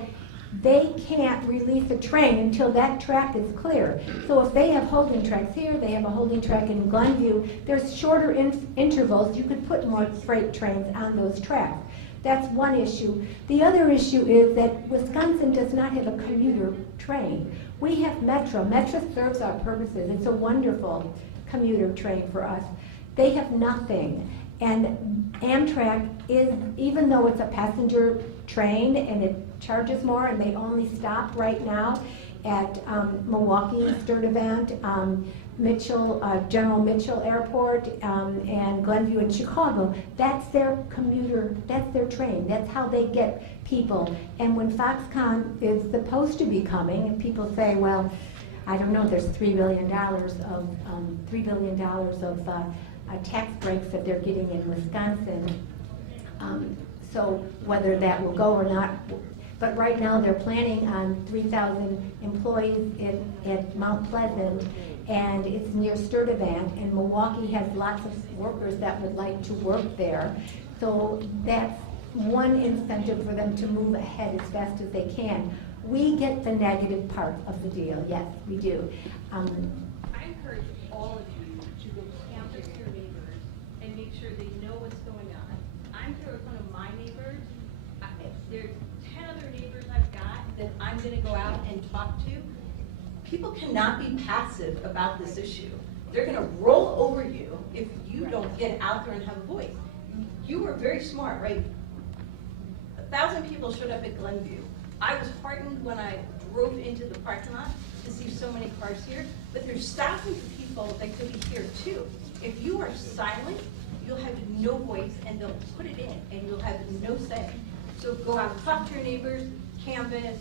they can't release a train until that track is clear. So if they have holding tracks here, they have a holding track in Glenview, there's shorter intervals. You could put more freight trains on those tracks. That's one issue. The other issue is that Wisconsin does not have a commuter train. We have Metro. Metro serves our purposes. It's a wonderful commuter train for us. They have nothing. And Amtrak is, even though it's a passenger train and it charges more, and they only stop right now at Milwaukee, Sturtevant, General Mitchell Airport, and Glenview and Chicago. That's their commuter, that's their train. That's how they get people. And when Foxconn is supposed to be coming, and people say, well, I don't know, there's $3 billion of tax breaks that they're getting in Wisconsin. So whether that will go or not, but right now they're planning on 3,000 employees at Mount Pleasant, and it's near Sturtevant, and Milwaukee has lots of workers that would like to work there. So that's one incentive for them to move ahead as fast as they can. We get the negative part of the deal, yes, we do. I encourage all of you to go canvass your neighbors and make sure they know what's going on. I'm here with one of my neighbors. There's 10 other neighbors I've got that I'm going to go out and talk to. People cannot be passive about this issue. They're going to roll over you if you don't get out there and have a voice. You were very smart, right? 1,000 people showed up at Glenview. I was heartened when I drove into the parking lot to see so many cars here, but they're stopping for people that could be here too. If you are silent, you'll have no voice, and they'll put it in, and you'll have no say. So go out, talk to your neighbors, canvass,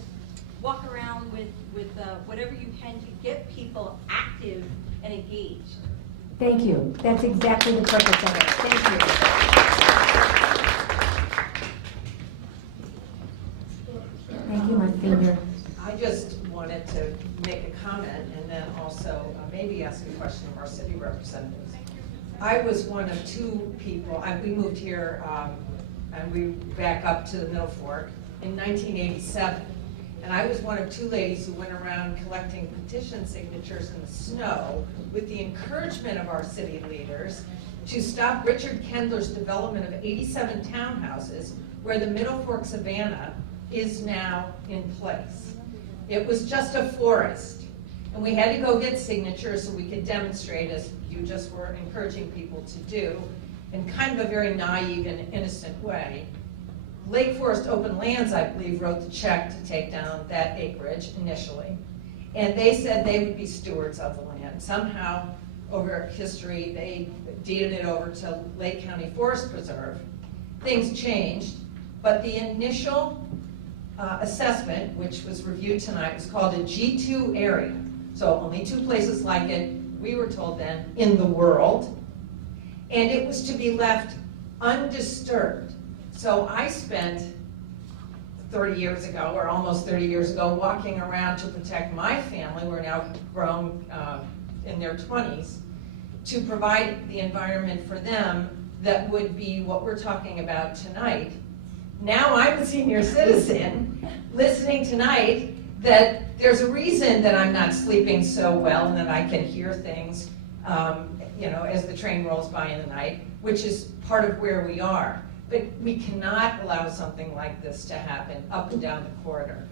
walk around with whatever you can to get people active and engaged. Thank you. That's exactly the purpose of it. Thank you. Thank you, Monsignor. I just wanted to make a comment and then also maybe ask a question of our city representatives. I was one of 2 people, we moved here and we back up to the Middle Fork in 1987. And I was one of two ladies who went around collecting petition signatures in the snow with the encouragement of our city leaders to stop Richard Kendler's development of 87 townhouses where the Middle Fork Savannah is now in place. It was just a forest. And we had to go get signatures so we could demonstrate, as you just were encouraging people to do, in kind of a very naive and innocent way. Lake Forest Open Lands, I believe, wrote the check to take down that acreage initially. And they said they would be stewards of the land. Somehow, over history, they deeded it over to Lake County Forest Preserve. Things changed, but the initial assessment, which was reviewed tonight, was called a G2 area. So only two places like it, we were told then, in the world. And it was to be left undisturbed. So I spent 30 years ago, or almost 30 years ago, walking around to protect my family, we're now grown in their 20s, to provide the environment for them that would be what we're talking about tonight. Now I'm a senior citizen listening tonight that there's a reason that I'm not sleeping so well and that I can hear things as the train rolls by in the night, which is part of where we are. But we cannot allow something like this to happen up and down the corridor.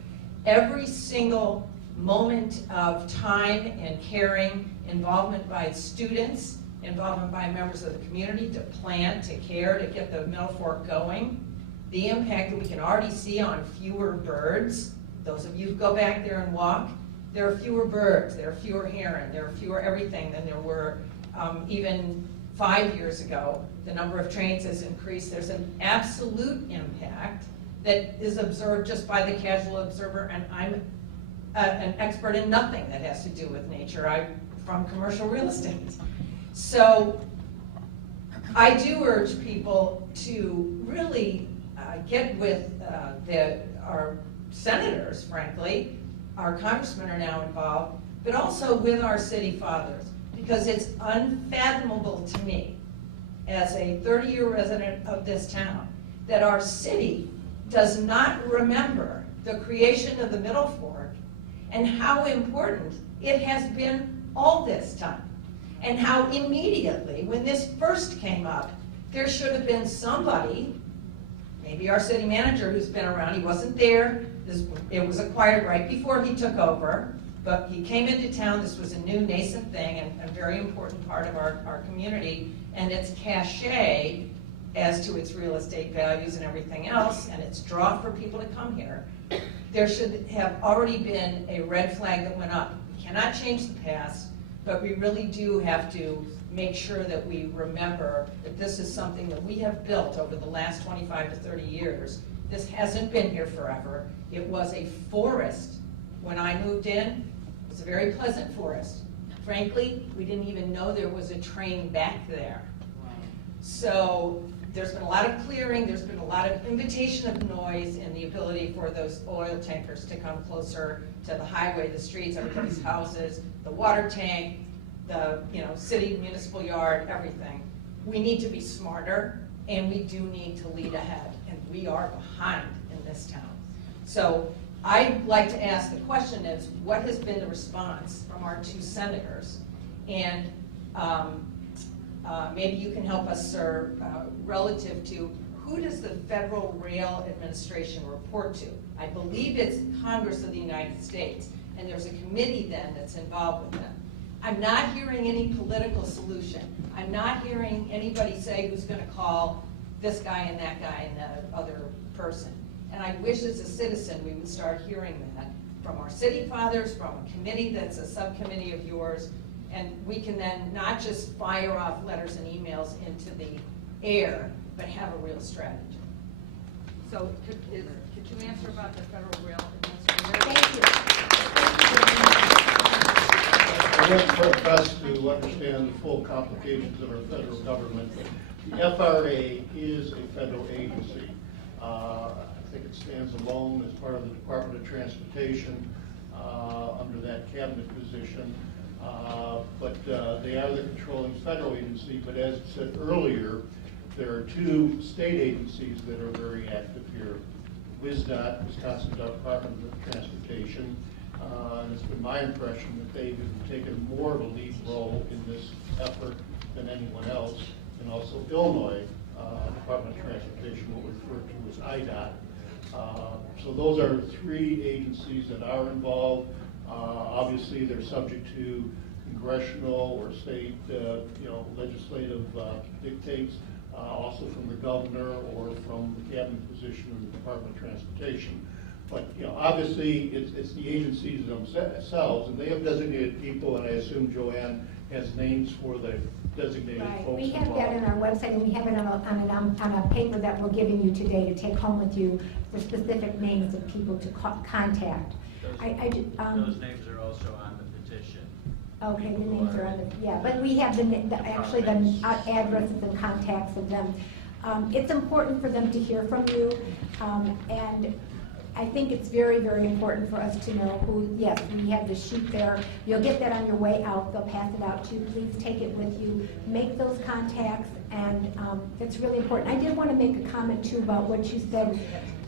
Every single moment of time and caring, involvement by students, involvement by members of the community to plan, to care, to get the Middle Fork going, the impact that we can already see on fewer birds. Those of you who go back there and walk, there are fewer birds, there are fewer heron, there are fewer everything than there were even 5 years ago. The number of trains has increased. There's an absolute impact that is observed just by the casual observer, and I'm an expert in nothing that has to do with nature. I'm from commercial real estate. So I do urge people to really get with our senators, frankly. Our congressmen are now involved, but also with our city fathers, because it's unfathomable to me as a 30-year resident of this town that our city does not remember the creation of the Middle Fork and how important it has been all this time, and how immediately, when this first came up, there should have been somebody, maybe our city manager who's been around, he wasn't there, it was acquired right before he took over, but he came into town. This was a new nascent thing and a very important part of our community and its cachet as to its real estate values and everything else, and its draw for people to come here. There should have already been a red flag that went up. We cannot change the past, but we really do have to make sure that we remember that this is something that we have built over the last 25 to 30 years. This hasn't been here forever. It was a forest when I moved in. It was a very pleasant forest. Frankly, we didn't even know there was a train back there. So there's been a lot of clearing, there's been a lot of invitation of noise and the ability for those oil tankers to come closer to the highway, the streets, everybody's houses, the water tank, the city municipal yard, everything. We need to be smarter, and we do need to lead ahead, and we are behind in this town. So I'd like to ask, the question is, what has been the response from our two senators? And maybe you can help us, sir, relative to who does the Federal Rail Administration report to? I believe it's Congress of the United States, and there's a committee then that's involved with them. I'm not hearing any political solution. I'm not hearing anybody say who's going to call this guy and that guy and the other person. And I wish as a citizen we would start hearing that from our city fathers, from a committee that's a subcommittee of yours, and we can then not just fire off letters and emails into the air, but have a real strategy. So could you answer about the Federal Rail Administration? Thank you. I won't profess to understand the full complications of our federal government. The FRA is a federal agency. I think it stands alone as part of the Department of Transportation under that cabinet position. But they are the controlling federal agency. But as I said earlier, there are two state agencies that are very active here. WISDOT, Wisconsin Department of Transportation. And it's been my impression that they've taken more of a lead role in this effort than anyone else. And also Illinois Department of Transportation, what we refer to as IDOT. So those are three agencies that are involved. Obviously, they're subject to congressional or state, legislative dictates, also from the governor or from the cabinet position in the Department of Transportation. But obviously, it's the agencies themselves, and they have designated people, and I assume Joanne has names for the designated Right, folks we have involved. that in our website, and we have it on a paper that we're giving you today to take home with you for specific names of people to contact. Those names are also on the petition. Okay, the names are on the, yeah, but we have actually the addresses and contacts of them. It's important for them to hear from you, and I think it's very, very important for us to know who, yes, we have the sheet there. You'll get that on your way out. They'll pass it out to you. Please take it with you. Make those contacts, and it's really important. I did want to make a comment, too, about what you said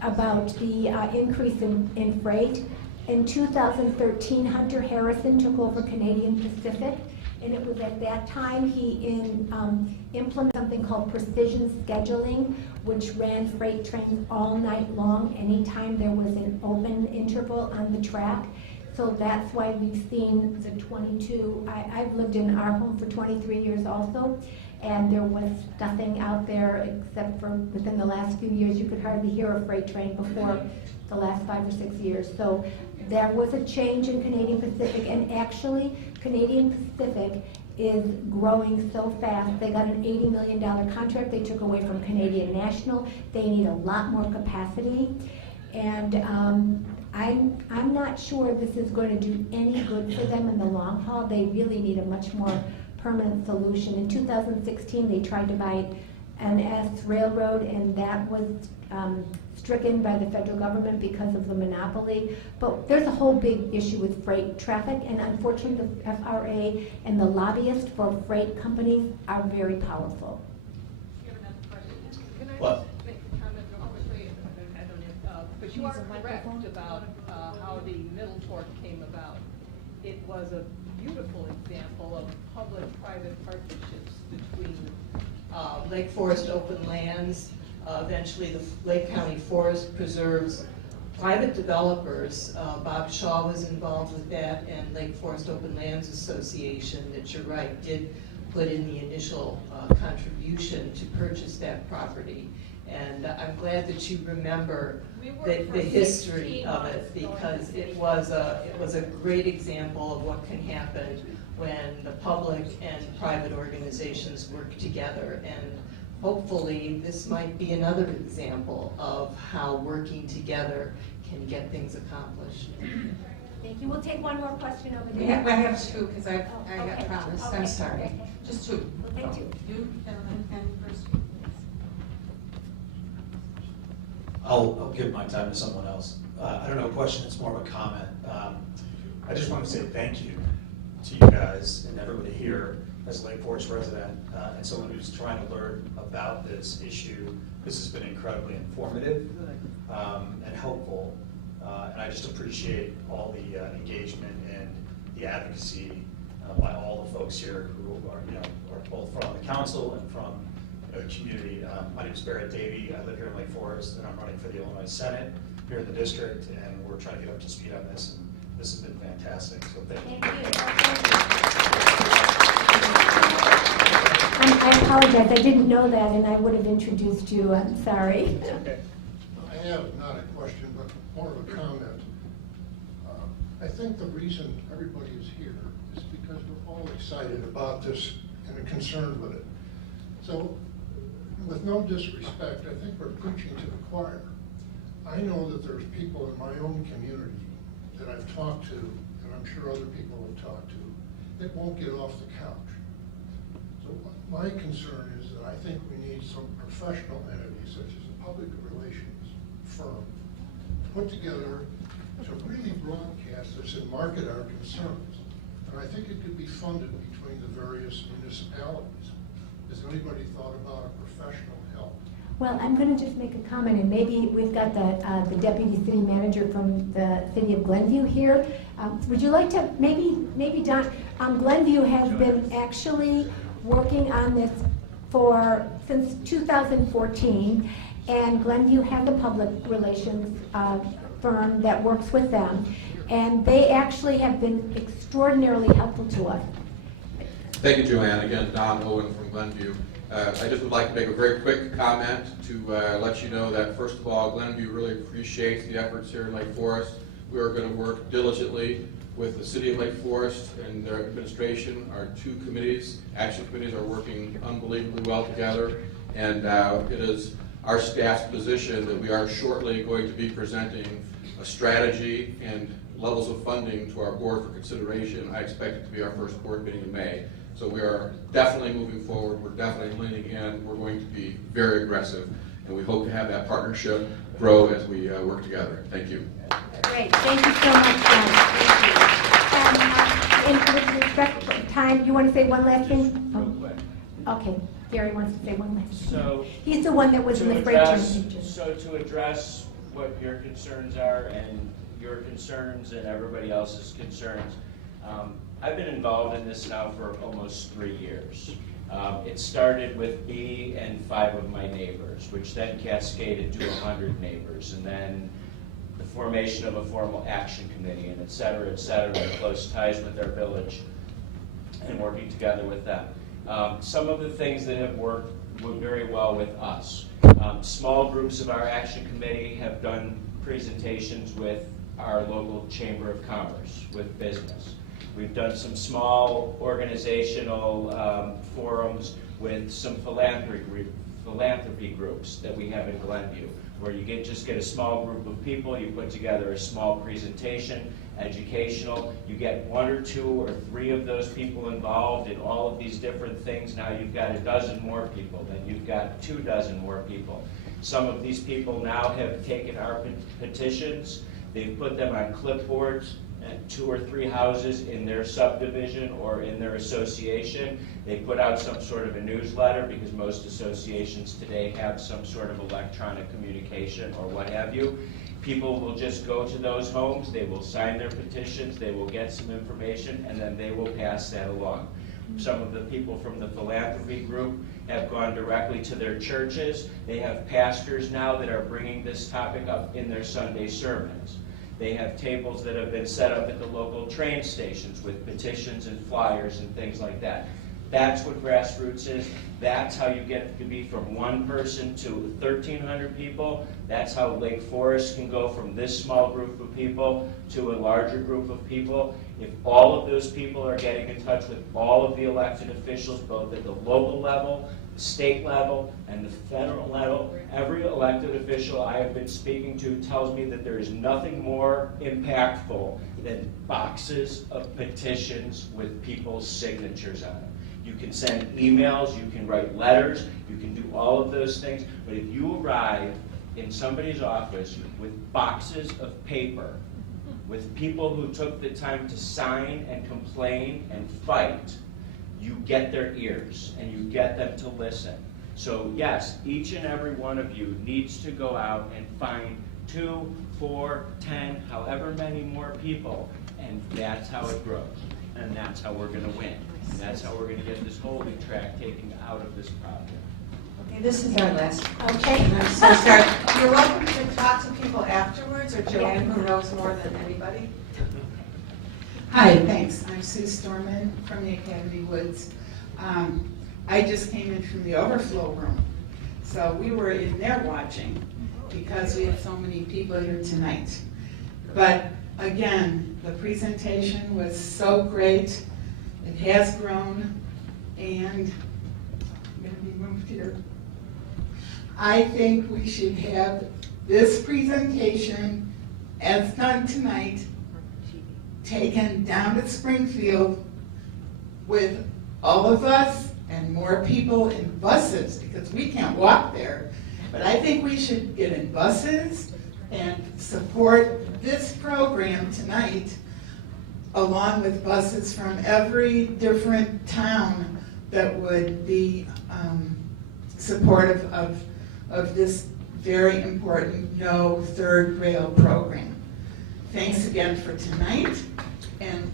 about the increase in freight. In 2013, Hunter Harrison took over Canadian Pacific, and it was at that time he implemented something called precision scheduling, which ran freight trains all night long, anytime there was an open interval on the track. So that's why we've seen the 22. I've lived in our home for 23 years also, and there was nothing out there except for within the last few years. You could hardly hear a freight train before the last 5 or 6 years. So there was a change in Canadian Pacific, and actually Canadian Pacific is growing so fast. They got an $80 million contract they took away from Canadian National. They need a lot more capacity, and I'm not sure this is going to do any good for them in the long haul. They really need a much more permanent solution. In 2016, they tried to buy an S railroad, and that was stricken by the federal government because of the monopoly. But there's a whole big issue with freight traffic, and unfortunately the FRA and the lobbyists for freight companies are very powerful. Can I What? just make a comment real quickly? I don't know, but you are correct about how the middle torque came about. It was a beautiful example of public-private partnerships between Lake Forest Open Lands, eventually the Lake County Forest Preserves, private developers. Bob Shaw was involved with that, and Lake Forest Open Lands Association, that you're right, did put in the initial contribution to purchase that property. And I'm glad that you remember the history of it, because it was a great example of what can happen when the public and private organizations work together. And hopefully this might be another example of how working together can get things accomplished. Thank you. We'll take one more question over I there. have two, because I got Okay. promised. Okay. I'm sorry. Okay. Just two. We'll take two. You, gentlemen, and first. I'll give my time to someone else. I don't know a question, it's more of a comment. I just want to say thank you to you guys and everybody here as a Lake Forest resident and someone who's trying to learn about this issue. This has been incredibly informative and helpful. And I just appreciate all the engagement and the advocacy by all the folks here who are both from the council and from the community. My name is Barrett Davey. I live here in Lake Forest, and I'm running for the Illinois Senate here in the district, and we're trying to get up to speed on this, and this has been fantastic, so thank you. I apologize, I didn't know that, and I would have introduced you. I'm sorry. Okay. I have not a question, but more of a comment. I think the reason everybody is here is because we're all excited about this and are concerned with it. So, with no disrespect, I think we're preaching to the choir. I know that there's people in my own community that I've talked to, and I'm sure other people have talked to, that won't get off the couch. So my concern is that I think we need some professional entities, such as a public relations firm, put together to really broadcast this and market our concerns. And I think it could be funded between the various municipalities. Has anybody thought about a professional help? Well, I'm going to just make a comment, and maybe we've got the deputy city manager from the city of Glenview here. Would you like to, maybe Don, Glenview has been actually working on this since 2014, and Glenview has a public relations firm that works with them, and they actually have been extraordinarily helpful to us. Thank you, Joanne. Again, Don Owen from Glenview. I just would like to make a very quick comment to let you know that, first of all, Glenview really appreciates the efforts here in Lake Forest. We are going to work diligently with the City of Lake Forest and their administration. Our two committees, action committees, are working unbelievably well together, and it is our staff's position that we are shortly going to be presenting a strategy and levels of funding to our board for consideration. I expect it to be our first board meeting in May. So we are definitely moving forward. We're definitely leaning in. We're going to be very aggressive, and we hope to have that partnership grow as we work together. Thank you. Great. Thank you so much, Don. Thank you. And with respect to time, you want to say one last thing? Oh. Okay. Gary wants to say one last thing. So he's the one that was in the freight train picture. So to address what your concerns are and your concerns and everybody else's concerns, I've been involved in this now for almost 3 years. It started with me and 5 of my neighbors, which then cascaded to 100 neighbors, and then the formation of a formal action committee, and et cetera, and close ties with our village and working together with them. Some of the things that have worked very well with us. Small groups of our action committee have done presentations with our local Chamber of Commerce, with business. We've done some small organizational forums with some philanthropy groups that we have in Glenview, where you just get a small group of people, you put together a small presentation, educational, you get 1 or 2 or 3 of those people involved in all of these different things. Now you've got a dozen more people, then you've got 2 dozen more people. Some of these people now have taken our petitions, they've put them on clipboards at 2 or 3 houses in their subdivision or in their association. They put out some sort of a newsletter, because most associations today have some sort of electronic communication or what have you. People will just go to those homes, they will sign their petitions, they will get some information, and then they will pass that along. Some of the people from the philanthropy group have gone directly to their churches. They have pastors now that are bringing this topic up in their Sunday sermons. They have tables that have been set up at the local train stations with petitions and flyers and things like that. That's what grassroots is. That's how you get to be from 1 person to 1,300 people. That's how Lake Forest can go from this small group of people to a larger group of people. If all of those people are getting in touch with all of the elected officials, both at the local level, the state level, and the federal level, every elected official I have been speaking to tells me that there is nothing more impactful than boxes of petitions with people's signatures on them. You can send emails, you can write letters, you can do all of those things, but if you arrive in somebody's office with boxes of paper, with people who took the time to sign and complain and fight, you get their ears and you get them to listen. So yes, each and every one of you needs to go out and find 2, 4, 10, however many more people, and that's how it grows. And that's how we're going to win. And that's how we're going to get this holding track taken out of this project. Okay, this is our last. Okay. And I'm so sorry. You're welcome to talk to people afterwards, or Joanne, who knows more than anybody. Hi, thanks. I'm Sue Storman from the Academy Woods. I just came in from the overflow room. So we were in there watching because we have so many people here tonight. But again, the presentation was so great. It has grown, and I'm going to be moved here. I think we should have this presentation, as done tonight, taken down to Springfield with all of us and more people in buses, because we can't walk there. But I think we should get in buses and support this program tonight, along with buses from every different town that would be supportive of of this very important No Third Rail program. Thanks again for tonight, and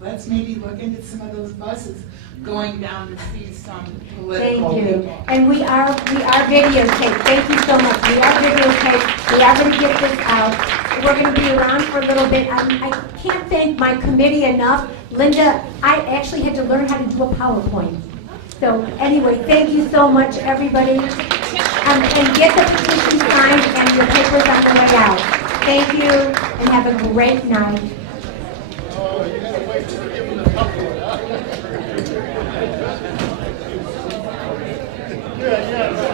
let's maybe look into some of those buses going down to see some political Thank you. people. And we are videotaped. Thank you so much. We are videotaped. We are going to get this out. We're going to be around for a little bit. I can't thank my committee enough. Linda, I actually had to learn how to do a PowerPoint. So anyway, thank you so much, everybody. And get the petition signed and your papers on the way out. Thank you, and have a great night. Yeah.